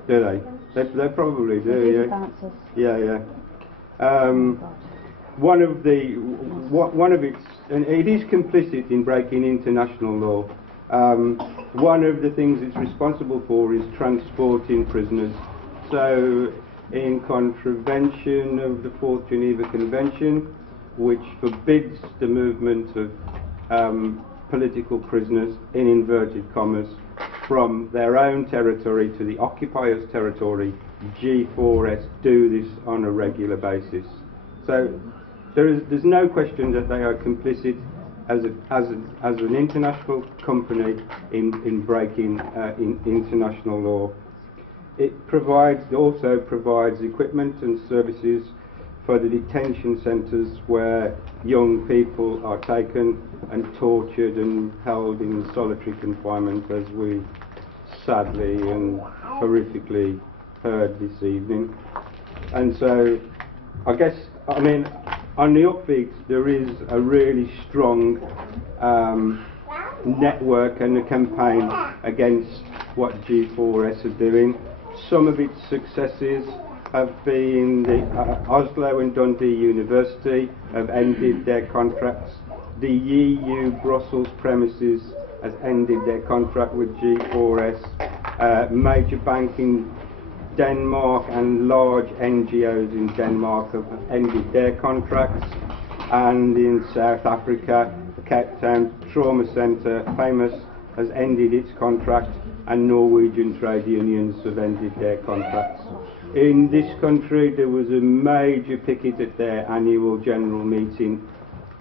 Do they? They probably do, they yeah. Bouncers. Yeah. One of its, and it is complicit in breaking international law. One of the things it's responsible for is transporting prisoners. So, in contravention of the 4th Geneva Convention, which forbids the movement of political prisoners, in inverted commas, from their own territory to the occupier's territory, G4S do this on a regular basis. So there's no question that they are complicit. as an international company in breaking international law. It also provides equipment and services for the detention centres where young people are taken and tortured and held in solitary confinement, as we sadly and horrifically heard this evening. And so I guess, I mean, on the upbeat, there is a really strong network and a campaign against what G4S are doing. Some of its successes have been the Oslo and Dundee University have ended their contracts. The EU Brussels premises has ended their contract with G4S. Major bank in Denmark and large NGOs in Denmark have ended their contracts. And in South Africa, the Cape Town Trauma Centre, famous, has ended its contract, and Norwegian trade unions have ended their contracts. In this country, there was a major picket at their annual general meeting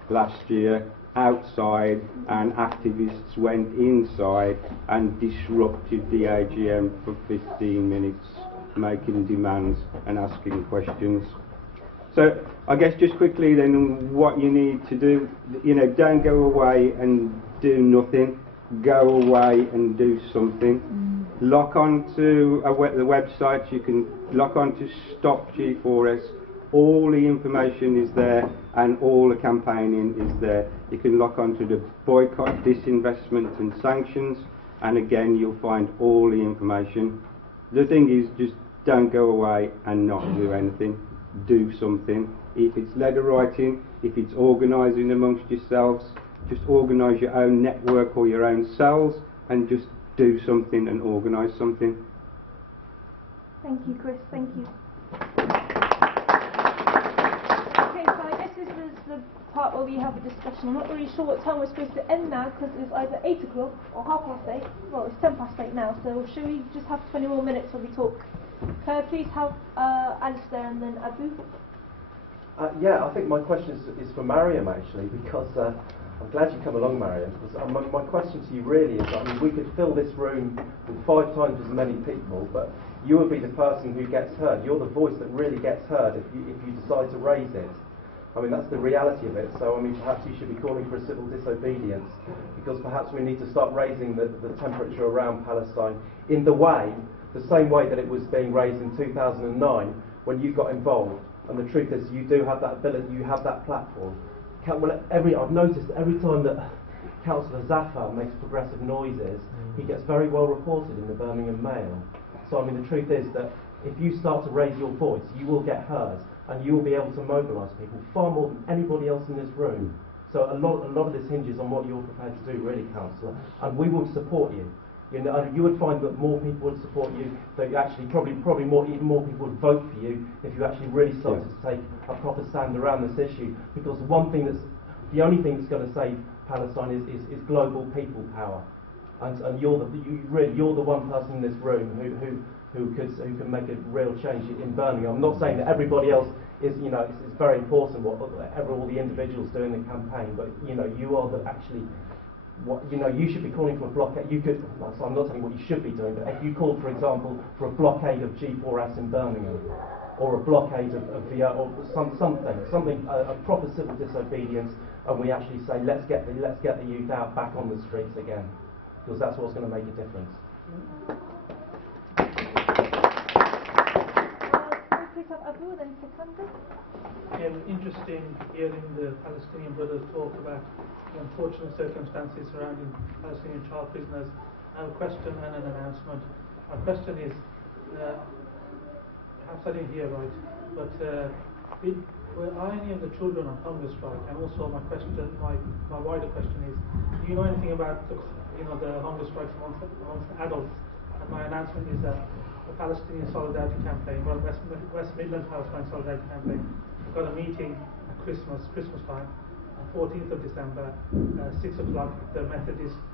last year outside, and activists went inside and disrupted the AGM for 15 minutes, making demands and asking questions. So I guess just quickly then, what you need to do, don't go away and do nothing. Go away and do something. Log on to the website. You can log on to Stop G4S. All the information is there and all the campaigning is there. You can log on to the boycott, disinvestment and sanctions, and again you'll find all the information. The thing is, just don't go away and not do anything. Do something. If it's letter writing, if it's organising amongst yourselves, just organise your own network or your own cells and just do something and organise something. Thank you, Chris. Thank you. Okay, so I guess this is the part where we have a discussion. I'm not really sure what time we're supposed to end now, because it's either 8 o'clock or 8:30. Well, it's 8:10 now, so should we just have 20 more minutes where we talk? Can I please have Alistair and then Abu? Yeah, I think my question is for Mariam, actually, because I'm glad you come along, Mariam, because my question to you really is, I mean, we could fill this room with 5 times as many people, but you would be the person who gets heard. You're the voice that really gets heard if you decide to raise it. I mean, that's the reality of it. So, I mean, perhaps you should be calling for a civil disobedience, because perhaps we need to start raising the temperature around Palestine in the same way that it was being raised in 2009 when you got involved. And the truth is, you do have that ability, you have that platform. I've noticed every time that Councillor Zafar makes progressive noises, he gets very well reported in the Birmingham Mail. So I mean, the truth is that if you start to raise your voice, you will get heard, and you will be able to mobilise people far more than anybody else in this room. So a lot of this hinges on what you're prepared to do, really, Councillor, and we will support you. You would find that more people would support you, that you actually probably even more people would vote for you if you actually really started to take a proper stand around this issue. Because the only thing that's going to save Palestine is global people power, and you're the one person in this room who can make a real change in Birmingham. I'm not saying that everybody else is, it's very important what all the individuals do in the campaign, but you are the actually. You should be calling for a blockade. So I'm not telling you what you should be doing, but if you called, for example, for a blockade of G4S in Birmingham, or a blockade of or something, a proper civil disobedience, and we actually say let's get the youth out back on the streets again, because that's what's going to make a difference. Please have Abu, then Sikander. Interesting hearing the Palestinian brothers talk about the unfortunate circumstances surrounding Palestinian child prisoners. I have a question and an announcement. My question is, perhaps I didn't hear right, but are any of the children on hunger strike? And also my wider question is, do you know anything about the hunger strikes amongst adults? And my announcement is that the Palestinian Solidarity Campaign, West Midlands Palestine Solidarity Campaign, got a meeting at Christmas time, on 14th of December, 6 o'clock, the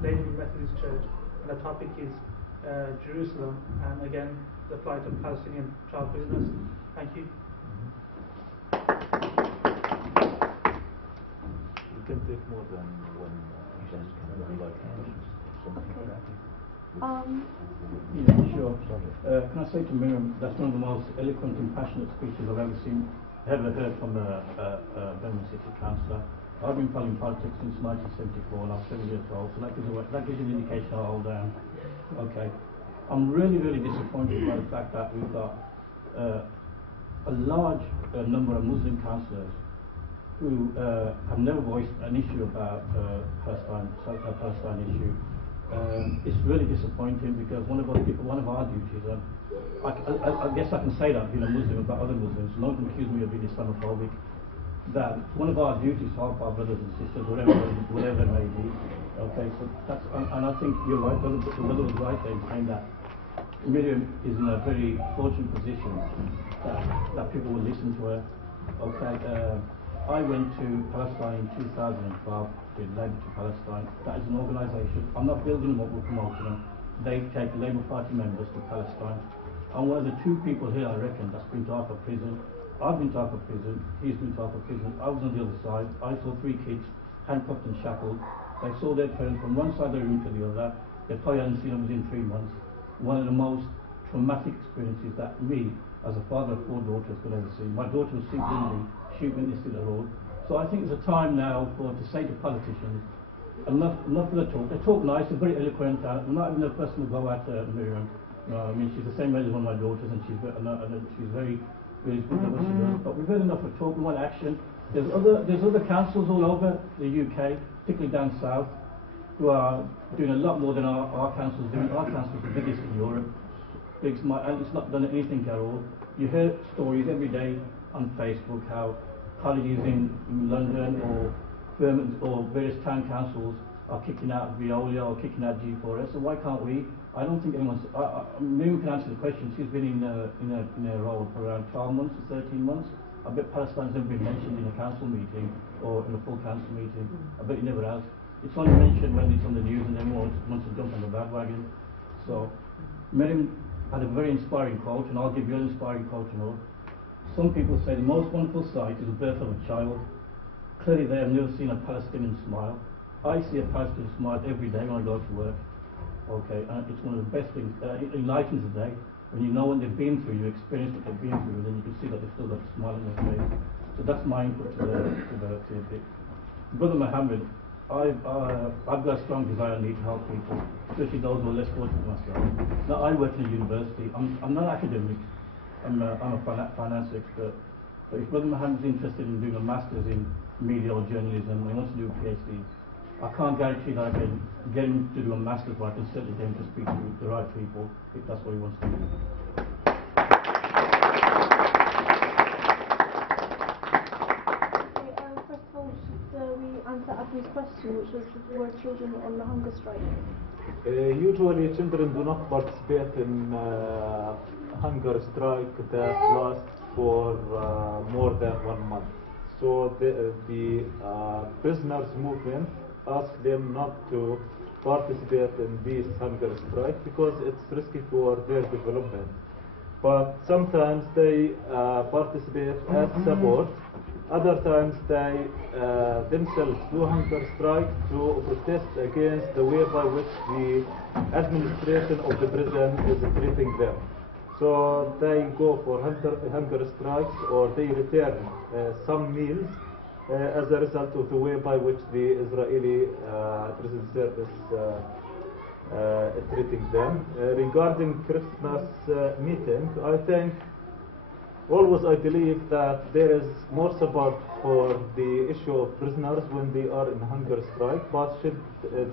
neighbouring Methodist Church, and the topic is Jerusalem, and again, the plight of Palestinian child prisoners. Thank you. can take more than one chance. Yeah, sure. Can I say to Miriam, that's one of the most eloquent and passionate speeches I've ever heard from a Birmingham City Councillor. I've been following politics since 1974 and I was 7 years old, so that gives you an indication how old I am. Okay. I'm really, really disappointed by the fact that we've got a large number of Muslim councillors who have never voiced an issue about Palestine issue. It's really disappointing because one of our duties, I guess I can say that being a Muslim about other Muslims, no one can accuse me of being Islamophobic, that one of our duties to help our brothers and sisters, whatever it may be. Okay, so that's, and I think you're right, the brother was right there in saying that Miriam is in a very fortunate position that people will listen to her. Okay, I went to Palestine in 2012, did Labour to Palestine. That is an organisation. I'm not building them up, we're promoting them. They take Labour Party members to Palestine. I'm one of the 2 people here, I reckon, that's been to Arthur prison. I've been to Arthur prison, he's been to Arthur prison. I was on the other side. I saw 3 kids handcuffed and shackled. They saw their parents from one side of the room to the other. They probably hadn't seen them within 3 months. One of the most traumatic experiences that me, as a father of 4 daughters, could ever see. My daughter was single-handedly she witnessed it at all. So I think it's a time now to say to politicians, enough of the talk. They talk nice, they're very eloquent. I'm not even a person to go at Miriam. I mean, she's the same age as one of my daughters, and she's very good at what she does. But we've had enough of talk. We want action. There's other councils all over the UK, particularly down south, who are doing a lot more than our council's doing. Our council's the biggest in Europe, and it's not done anything at all. You hear stories every day on Facebook how colleges in London or Birmingham or various town councils are kicking out Veolia or kicking out G4S. So why can't we? I don't think anyone's. Miriam can answer the question. She's been in a role for around 12 months or 13 months. I bet Palestine's never been mentioned in a council meeting or in a full council meeting. I bet it never has. It's only mentioned when it's on the news and then wants to jump on the bandwagon. So Miriam had a very inspiring quote, and I'll give you an inspiring quote to know. Some people say the most wonderful sight is the birth of a child. Clearly they have never seen a Palestinian smile. I see a Palestinian smile every day when I go to work. Okay, and it's one of the best things. It enlightens the day. When you know what they've been through, you experience what they've been through, then you can see that they've still got a smile on their face. So that's my input to the bit. Brother Mohammed, I've got a strong desire and need to help people, especially those who are less fortunate than myself. Now I work in a university. I'm not academic. I'm a finance expert. But if Brother Mohammed's interested in doing a master's in media or journalism and he wants to do a PhD, I can't guarantee that I can get him to do a master's, but I can certainly get him to speak to the right people if that's what he wants to do. First of all, should we answer Abdul's question, which was were children on the hunger strike? Usually children do not participate in hunger strike that lasts for more than 1 month. So the prisoners movement ask them not to participate in this hunger strike because it's risky for their development. But sometimes they participate as support. Other times they themselves do hunger strike to protest against the way by which the administration of the prison is treating them. So they go for hunger strikes, or they return some meals as a result of the way by which the Israeli prison service treating them. Regarding Christmas meeting, I think always I believe that there is more support for the issue of prisoners when they are in hunger strike, but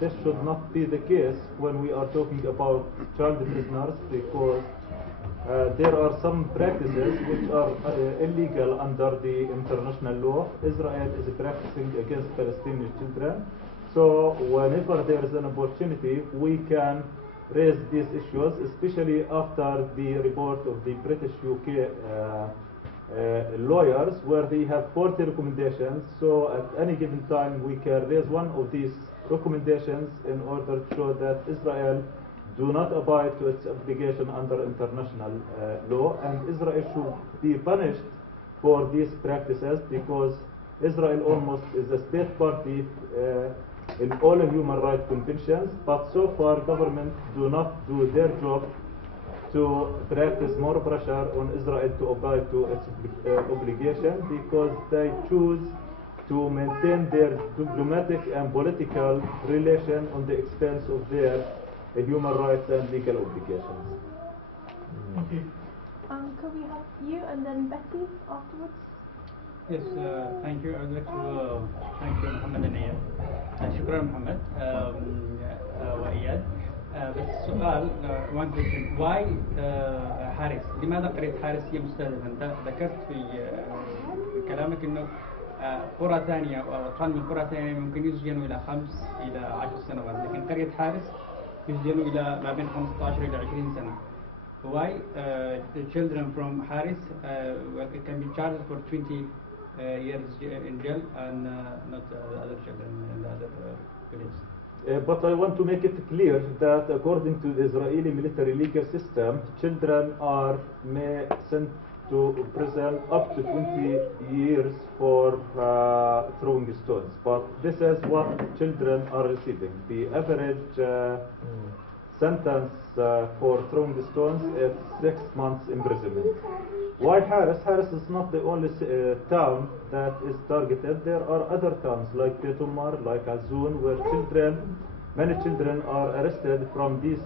this should not be the case when we are talking about child prisoners, because there are some practices which are illegal under the international law. Israel is practicing against Palestinian children. So whenever there is an opportunity, we can raise these issues, especially after the report of the British UK lawyers, where they have 40 recommendations. So at any given time, we can raise one of these recommendations in order to show that Israel do not abide to its obligation under international law, and Israel should be punished for these practices, because Israel almost is a state party in all human rights conventions, but so far government do not do their job to practice more pressure on Israel to abide to its obligation, because they choose to maintain their diplomatic and political relation on the expense of their human rights and legal obligations. Could we have you and then Betty afterwards? Yes, thank you. I would like to thank you محمد النية. شكرا محمد وإياد. بس سؤال one question. Why حارس؟ لماذا قريت حارس هي مستهدفة؟ أنت ذكرت في كلامك إنه قرى ثانية أو أطفال من قرى ثانية ممكن يسجنوا إلى 5 إلى 10 سنوات، لكن قرية حارس يسجنوا إلى ما بين 15 إلى 20 سنة. Why the children from Haris can be charged for 20 years in jail and not the other children in the other village? But I want to make it clear that according to the Israeli military legal system, children are sent to prison up to 20 years for throwing stones. But this is what children are receiving. The average sentence for throwing stones is 6 months imprisonment. Why Haris? Haris is not the only town that is targeted. There are other towns like Beit Umar, like Azun, where many children are arrested from these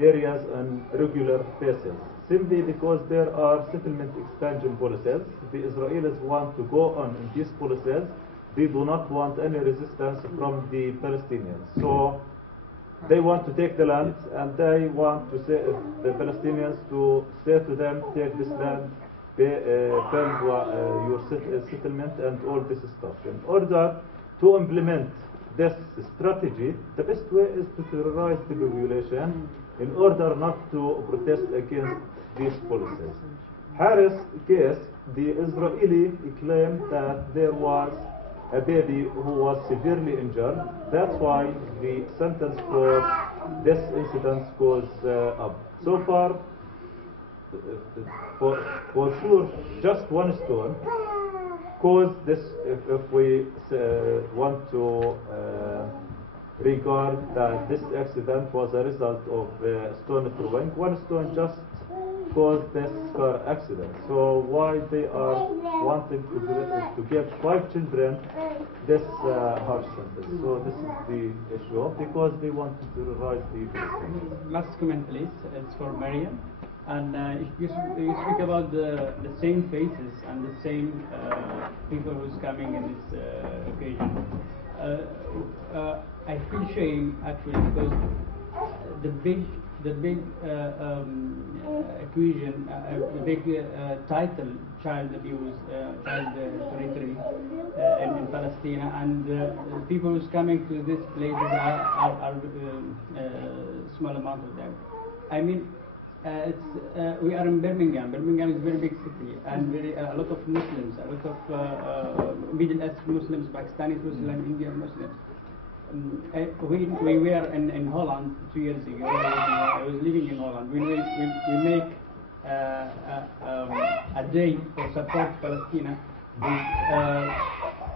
areas on regular basis. Simply because there are settlement expansion policies. The Israelis want to go on in these policies. They do not want any resistance from the Palestinians. So they want to take the land, and they want to say the Palestinians to say to them, take this land, build your settlement and all this stuff. In order to implement this strategy, the best way is to terrorize the population in order not to protest against these policies. Haris case, the Israeli claimed that there was a baby who was severely injured. That's why the sentence for this incident goes up. So far, for sure, just one stone caused this. If we want to regard that this accident was a result of stone throwing, one stone just caused this car accident. So why they are wanting to give 5 children this harsh sentence? So this is the issue, because they want to terrorize the Palestinians. Last comment, please. It's for Mariam. And you speak about the same faces and the same people who's coming in this occasion. I feel shame actually, because the big equation, the big title, child abuse, child territory in Palestine, and people who's coming to these places are small amount of them. I mean, we are in Birmingham. Birmingham is a very big city, and a lot of Muslims, a lot of Middle East Muslims, Pakistani Muslims, Indian Muslims. We were in Holland 2 years ago. I was living in Holland. We make a day for support Palestine.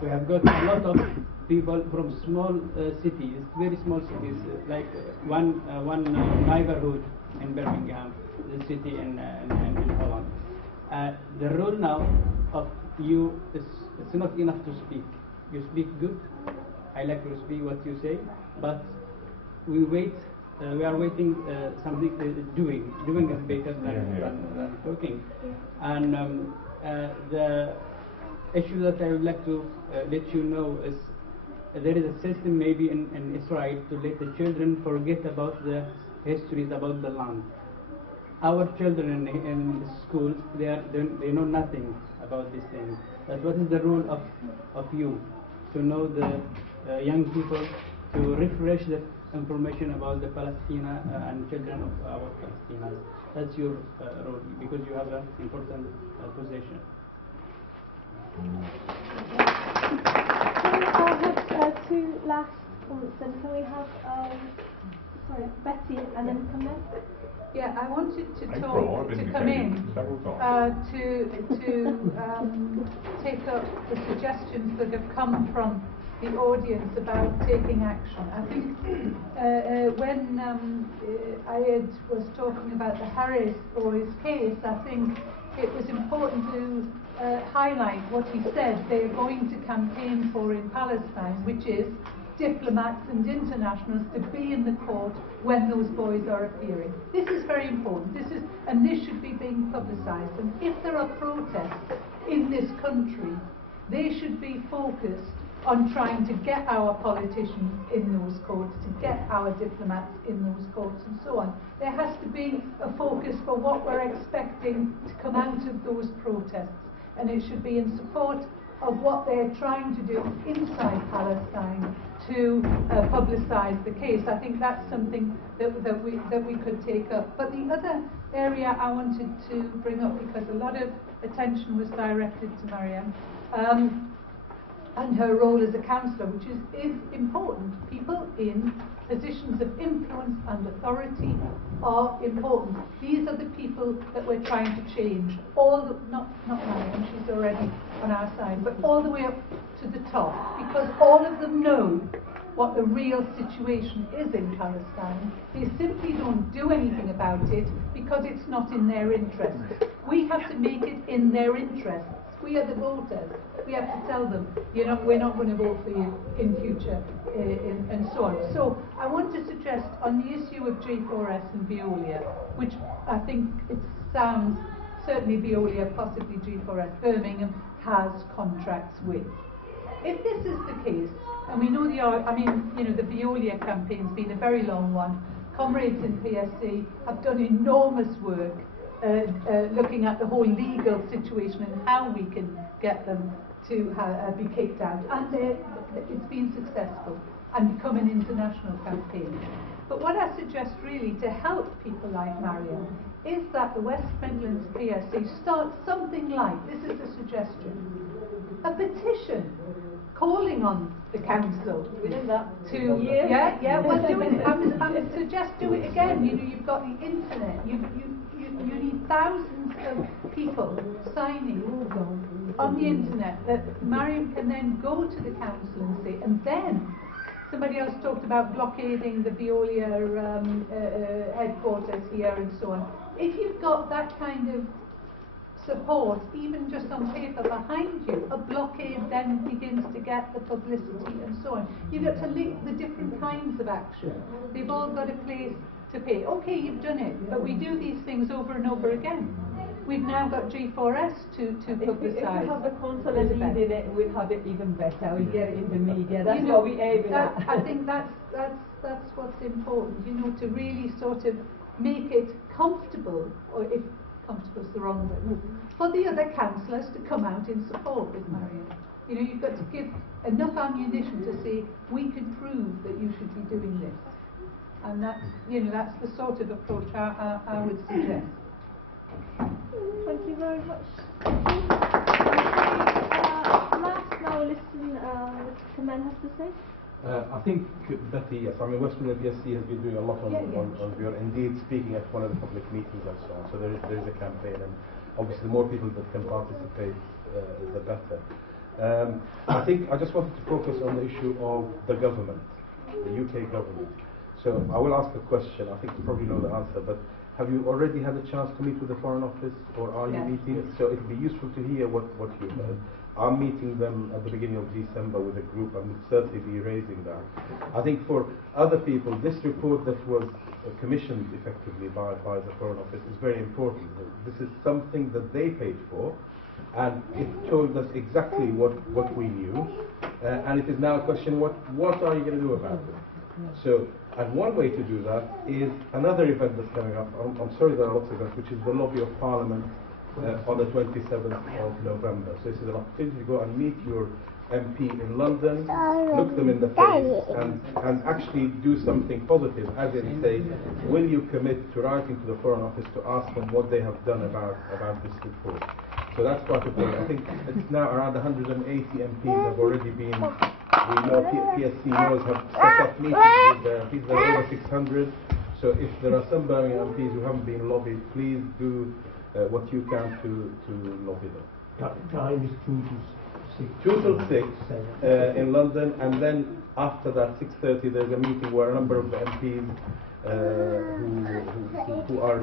We have got a lot of people from small cities, very small cities, like one neighborhood in Birmingham, the city in Holland. The role now of you is it's not enough to speak. You speak good. I like to speak what you say, but we wait. We are waiting something. Doing is better than talking. And the issue that I would like to let you know is there is a system maybe in Israel to let the children forget about the histories about the land. Our children in schools, they know nothing about these things. But what is the role of you to know the young people, to refresh the information about the Palestine and children of our Palestinians? That's your role, because you have an important position. I'll have 2 last comments then. Can we have Betty and then come in? Yeah, I wanted to I've come in several times. to take up the suggestions that have come from the audience about taking action. I think when Ayed was talking about the Harris boys' case, I think it was important to highlight what he said they're going to campaign for in Palestine, which is diplomats and internationals to be in the court when those boys are appearing. This is very important. This should be being publicised. And if there are protests in this country, they should be focused on trying to get our politicians in those courts, to get our diplomats in those courts, and so on. There has to be a focus for what we're expecting to come out of those protests, and it should be in support of what they're trying to do inside Palestine to publicise the case. I think that's something that we could take up. But the other area I wanted to bring up, because a lot of attention was directed to Mariam, and her role as a counsellor, which is important. People in positions of influence and authority are important. These are the people that we're trying to change. Not Mariam, she's already on our side, but all the way up to the top, because all of them know what the real situation is in Palestine. They simply don't do anything about it because it's not in their interests. We have to make it in their interests. We are the voters. We have to tell them, we're not going to vote for you in future, and so on. So I want to suggest on the issue of G4S and Veolia, which I think it sounds, certainly Veolia, possibly G4S, Birmingham has contracts with. If this is the case, and we know the Veolia campaign's been a very long one. Comrades in PSC have done enormous work looking at the whole legal situation and how we can get them to be kicked out. And it's been successful and become an international campaign. But what I suggest really to help people like Mariam is that the West Midlands PSC starts something like, this is a suggestion, a petition calling on the council to well, do it. I would suggest do it again. You've got the internet. You need thousands of people signing on the internet that Mariam can then go to the council and say, and then somebody else talked about blockading the Veolia headquarters here and so on. If you've got that kind of support, even just on paper behind you, a blockade then begins to get the publicity and so on. You've got to link the different kinds of action. They've all got a place to pay. Okay, you've done it, but we do these things over and over again. We've now got G4S to publicise. If we have the council and leading it, we'll have it even better. We get it in the media. That's what we aim at. I think that's what's important. To really sort of make it comfortable, or if comfortable is the wrong word, for the other councillors to come out in support with Mariam. You've got to give enough ammunition to say we can prove that you should be doing this, and that's the sort of approach I would suggest. Thank you very much. Let's now listen what Kamal has to say. I think that yes, West Midlands PSC has been doing a lot on Veolia, indeed speaking at one of the public meetings and so on. So there is a campaign, and obviously the more people that can participate, the better. I think I just wanted to focus on the issue of the government, the UK government. So I will ask a question. I think you probably know the answer, but have you already had a chance to meet with the Foreign Office, or are you meeting? So it would be useful to hear what you heard. I'm meeting them at the beginning of December with a group, and will certainly be raising that. I think for other people, this report that was commissioned effectively by the Foreign Office is very important. This is something that they paid for, and it told us exactly what we knew, and it is now a question, what are you going to do about it? So, and one way to do that is another event that's coming up. I'm sorry there are lots of events, which is the Lobby of Parliament on the 27th of November. So this is an opportunity to go and meet your MP in London, look them in the face, and actually do something positive, as in say, will you commit to writing to the Foreign Office to ask them what they have done about this report? So that's part of it. I think it's now around 180 MPs have already been, we know PSC knows, have set up meetings with people, over 600. So if there are some Birmingham MPs who haven't been lobbied, please do what you can to lobby them. Time is 2 to 6. 2 till 6 in London, and then after that 6:30 there's a meeting where a number of the MPs who are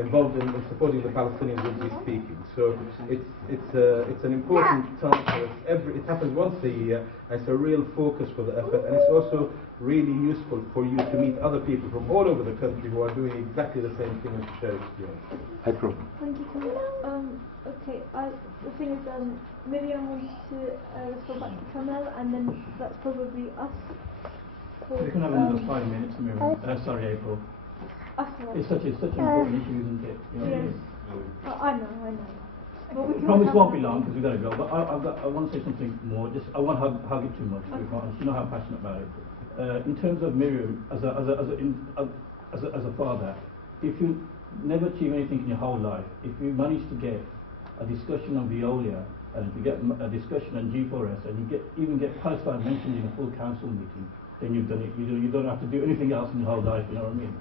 involved in supporting the Palestinians will be speaking. So it's an important time for us. It happens once a year, and it's a real focus for the effort, and it's also really useful for you to meet other people from all over the country who are doing exactly the same thing as the shared experience. April. Thank you, Kamal. Okay, the thing is, Miriam wants to respond back to Kamal, and then that's probably us. We can have another 5 minutes, Miriam. Sorry, April. It's such an important issue, isn't it? You know yes. I know. But we promise won't be long because we've got to go. But I want to say something more. I won't hug it too much. Okay. You know how I'm passionate about it. In terms of Miriam, as a father, if you never achieve anything in your whole life, if you manage to get a discussion on Veolia, and if you get a discussion on G4S, and you even get Palestine mentioned in a full council meeting, then you've done it. You don't have to do anything else in your whole life, you know what I mean?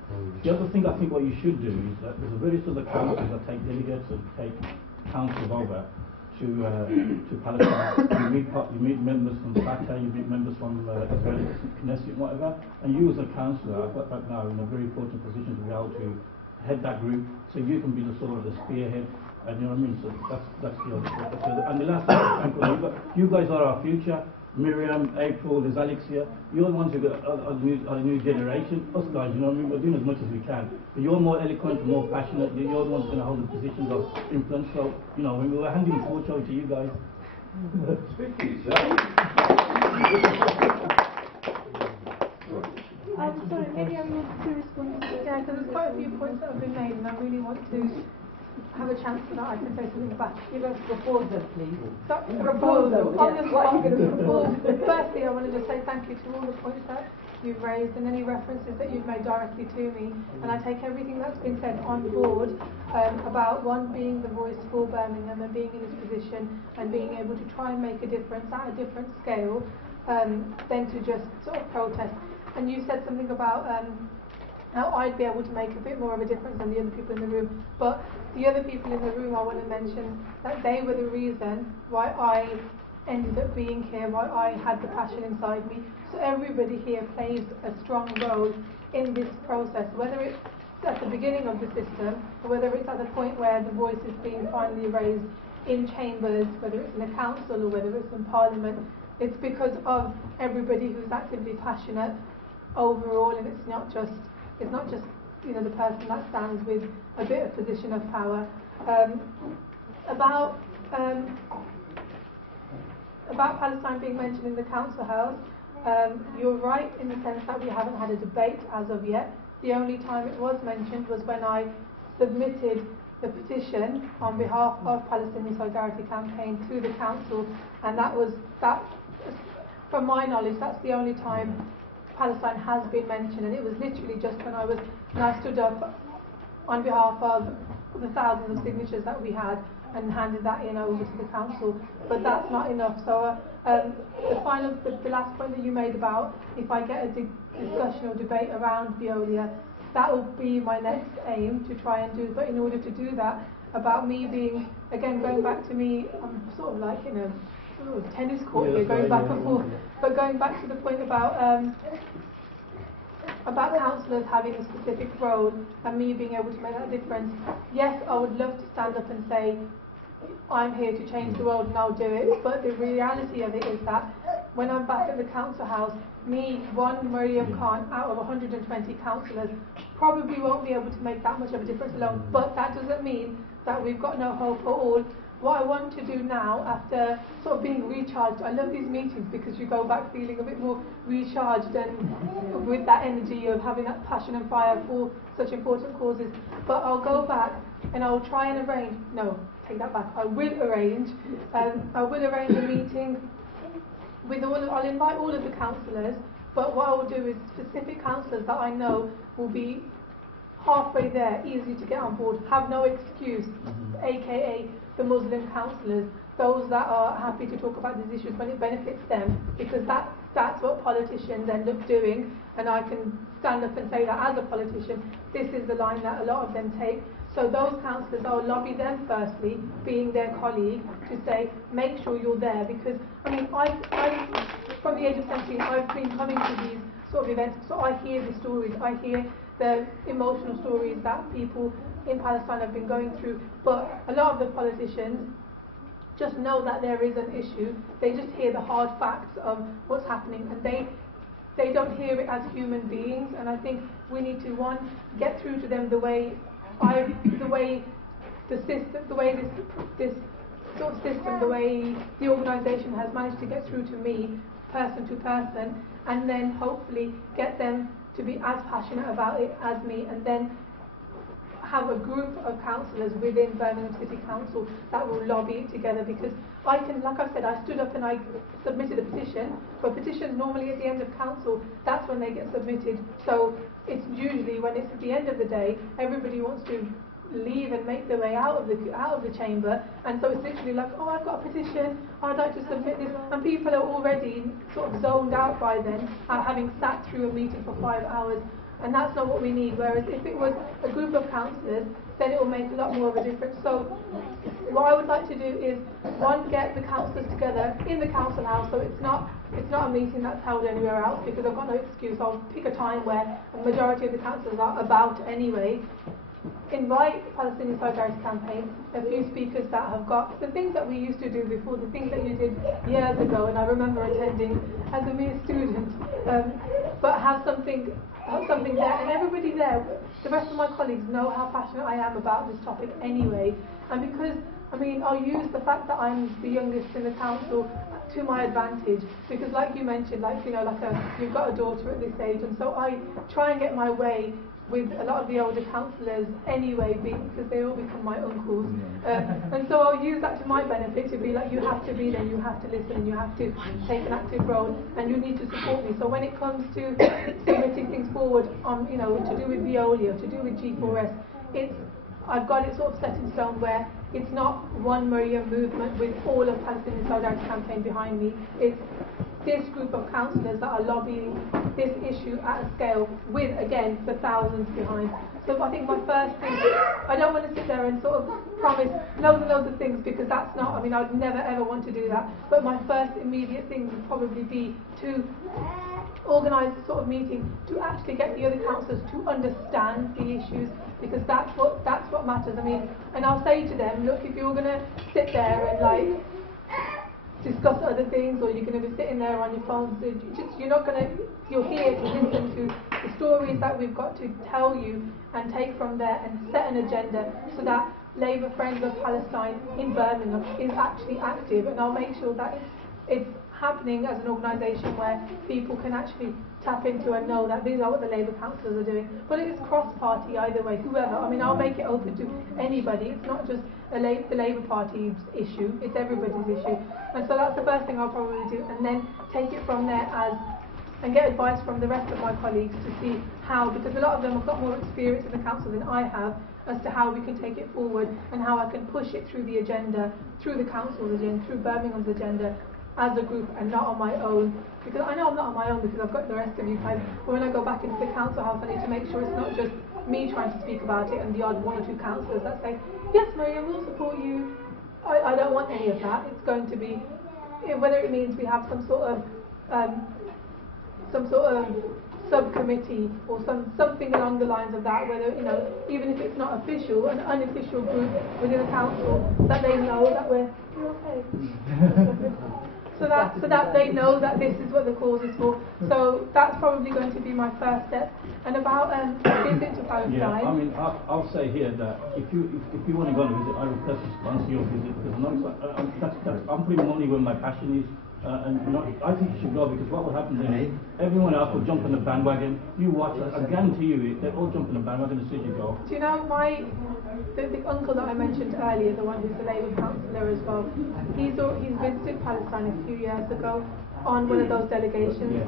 The other thing I think what you should do is that there's various other councils that take delegates and take councils over to Palestine. You meet members from Fatah, you meet members from Israeli Knesset, whatever, and you as a councillor, I've got that now in a very important position to be able to head that group, so you can be the sort of the spearhead, and you know what I mean? So that's the other. And the last thing, you guys are our future. Miriam, April, there's Alex here. You're the ones who are the new generation. Us guys, you know what I mean? We're doing as much as we can. But you're more eloquent, more passionate. You're the ones going to hold the positions of influence. So, you know, when we're handing the torch over to you guys. Speak for yourself. I'm sorry, maybe I want to respond to that. Yeah, because there's quite a few points that have been made, and I really want to have a chance so that I can say something back. Give us a proposal, please. Proposal. On the spot, I'm going to propose. Firstly, I want to just say thank you to all the points that you've raised and any references that you've made directly to me. And I take everything that's been said on board about one being the voice for Birmingham and being in this position and being able to try and make a difference at a different scale than to just sort of protest. And you said something about how I'd be able to make a bit more of a difference than the other people in the room. But the other people in the room, I want to mention that they were the reason why I ended up being here, why I had the passion inside me. So everybody here plays a strong role in this process, whether it's at the beginning of the system, or whether it's at the point where the voice is being finally raised in chambers, whether it's in a council or whether it's in Parliament. It's because of everybody who's actively passionate overall, and it's not just you know the person that stands with a bit of position of power. About Palestine being mentioned in the council house, you're right in the sense that we haven't had a debate as of yet. The only time it was mentioned was when I submitted the petition on behalf of Palestinian Solidarity Campaign to the council, and that, from my knowledge, that's the only time Palestine has been mentioned, and it was literally just when I stood up on behalf of the thousands of signatures that we had and handed that in over to the council. But that's not enough. So the last point that you made about if I get a discussion or debate around Veolia, that will be my next aim to try and do. But in order to do that, about me being, again, going back to me, I'm sort of like in a tennis court here, going back and forth. But going back to the point about councillors having a specific role and me being able to make that difference. Yes, I would love to stand up and say, I'm here to change the world and I'll do it. But the reality of it is that when I'm back at the council house, me, one Miriam Khan, out of 120 councillors, probably won't be able to make that much of a difference alone. But that doesn't mean that we've got no hope at all. What I want to do now, after sort of being recharged, I love these meetings because you go back feeling a bit more recharged and with that energy of having that passion and fire for such important causes. But I'll go back and I'll try and arrange, no, take that back, I will arrange a meeting with I'll invite all of the councillors, but what I will do is specific councillors that I know will be halfway there, easy to get on board, have no excuse, aka the Muslim councillors, those that are happy to talk about these issues when it benefits them, because that that's what politicians end up doing, and I can stand up and say that as a politician, this is the line that a lot of them take. So those councillors, I'll lobby them firstly, being their colleague, to say, make sure you're there, because, I mean, I from the age of 17, I've been coming to these sort of events, so I hear the stories, I hear the emotional stories that people in Palestine have been going through, but a lot of the politicians just know that there is an issue. They just hear the hard facts of what's happening, and they don't hear it as human beings. And I think we need to, one, get through to them the way the system, the way this sort of system, the way the organisation has managed to get through to me, person to person, and then hopefully get them to be as passionate about it as me, and then have a group of councillors within Birmingham City Council that will lobby it together, because I can, like I said, I stood up and I submitted a petition, but petitions normally at the end of council, that's when they get submitted. So it's usually when it's at the end of the day, everybody wants to leave and make their way out of the chamber, and so it's literally like, oh, I've got a petition, I'd like to submit this, and people are already sort of zoned out by then, having sat through a meeting for 5 hours. And that's not what we need. Whereas if it was a group of councillors, then it will make a lot more of a difference. So what I would like to do is, one, get the councillors together in the council house, so it's not a meeting that's held anywhere else, because I've got no excuse. I'll pick a time where the majority of the councillors are about anyway. Invite the Palestinian Solidarity Campaign, a few speakers that have got the things that we used to do before, the things that you did years ago, and I remember attending as a mere student, but have something there, and everybody there, the rest of my colleagues know how passionate I am about this topic anyway, and because, I mean, I'll use the fact that I'm the youngest in the council to my advantage, because like you mentioned, like, you know, you've got a daughter at this age, and so I try and get my way with a lot of the older councillors anyway, because they all become my uncles, and so I'll use that to my benefit, to be like, you have to be there, you have to listen, you have to take an active role, and you need to support me. So when it comes to submitting things forward on, you know, to do with Veolia, to do with G4S, I've got it sort of set in stone where it's not one Maryam movement with all of Palestinian Solidarity Campaign behind me. It's this group of councillors that are lobbying this issue at a scale with, again, the thousands behind. So I think my first thing, I don't want to sit there and sort of promise loads and loads of things, because that's not, I mean, I'd never ever want to do that, but my first immediate thing would probably be to organise a sort of meeting to actually get the other councillors to understand the issues, because that's what matters. I mean, and I'll say to them, look, if you're going to sit there and like discuss other things, or you're going to be sitting there on your phones, you're here to listen to the stories that we've got to tell you and take from there and set an agenda so that Labour Friends of Palestine in Birmingham is actually active, and I'll make sure that it's happening as an organisation where people can actually tap into and know that these are what the Labour councillors are doing. But it is cross-party either way, whoever. I mean, I'll make it open to anybody. It's not just the Labour Party's issue, it's everybody's issue. And so that's the first thing I'll probably do, and then take it from there and get advice from the rest of my colleagues to see how, because a lot of them have got more experience in the council than I have, as to how we can take it forward and how I can push it through the agenda, through the council's agenda, through Birmingham's agenda, as a group and not on my own, because I know I'm not on my own because I've got the rest of you guys, but when I go back into the council house, I need to make sure it's not just me trying to speak about it and the odd one or two councillors that say, yes Maryam, we'll support you. I don't want any of that. It's going to be, whether it means we have some sort of subcommittee or something along the lines of that, whether, you know, even if it's not official, an unofficial group within the council, that they know that we're okay. So that they know that this is what the cause is for. So that's probably going to be my first step. And about visit to Palestine. Yeah, I mean, I'll say here that if you want to go on a visit, I request to sponsor your visit, because I'm putting money where my passion is. I think you should go, because what will happen then is everyone else will jump on the bandwagon. You watch it, I guarantee you, they all jump on the bandwagon as soon as you go. Do you know the uncle that I mentioned earlier, the one who's the Labour councillor as well? He's visited Palestine a few years ago, on one of those delegations.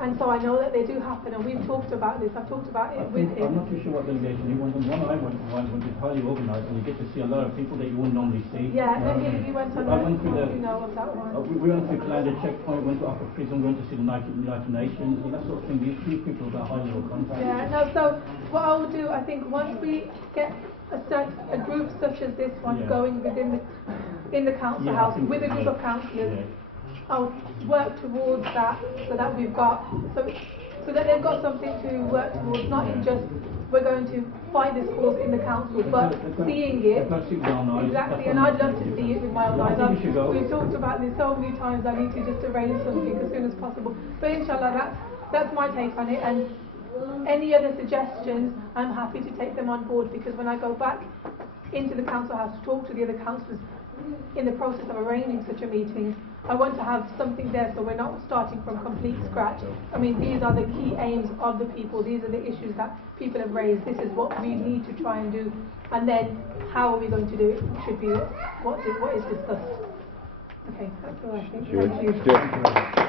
And so I know that they do happen, and we've talked about this. I've talked about it with him. I'm not too sure what delegation he went on. One I went to was highly organised, and you get to see a lot of people that you wouldn't normally see. Yeah, he went on I went through the, you know, of that one. we went through Calanda checkpoint, went to Upper Prison, went to see the United Nations, and that sort of thing. These people are highly organised. Yeah, no, so what I will do, I think once we get a group such as this one going in the council house with a group of councillors, I'll work towards that so that we've got so that they've got something to work towards, not in just we're going to fight this cause in the council, but seeing it exactly. And I'd love to see it with my own eyes. We've talked about this so many times. I need to just arrange something as soon as possible. But inshallah, that's my take on it. And any other suggestions, I'm happy to take them on board, because when I go back into the council house to talk to the other councillors in the process of arranging such a meeting, I want to have something there so we're not starting from complete scratch. I mean, these are the key aims of the people, these are the issues that people have raised, this is what we need to try and do, and then how are we going to do it should be what is discussed. Okay, that's all I think. Thank you.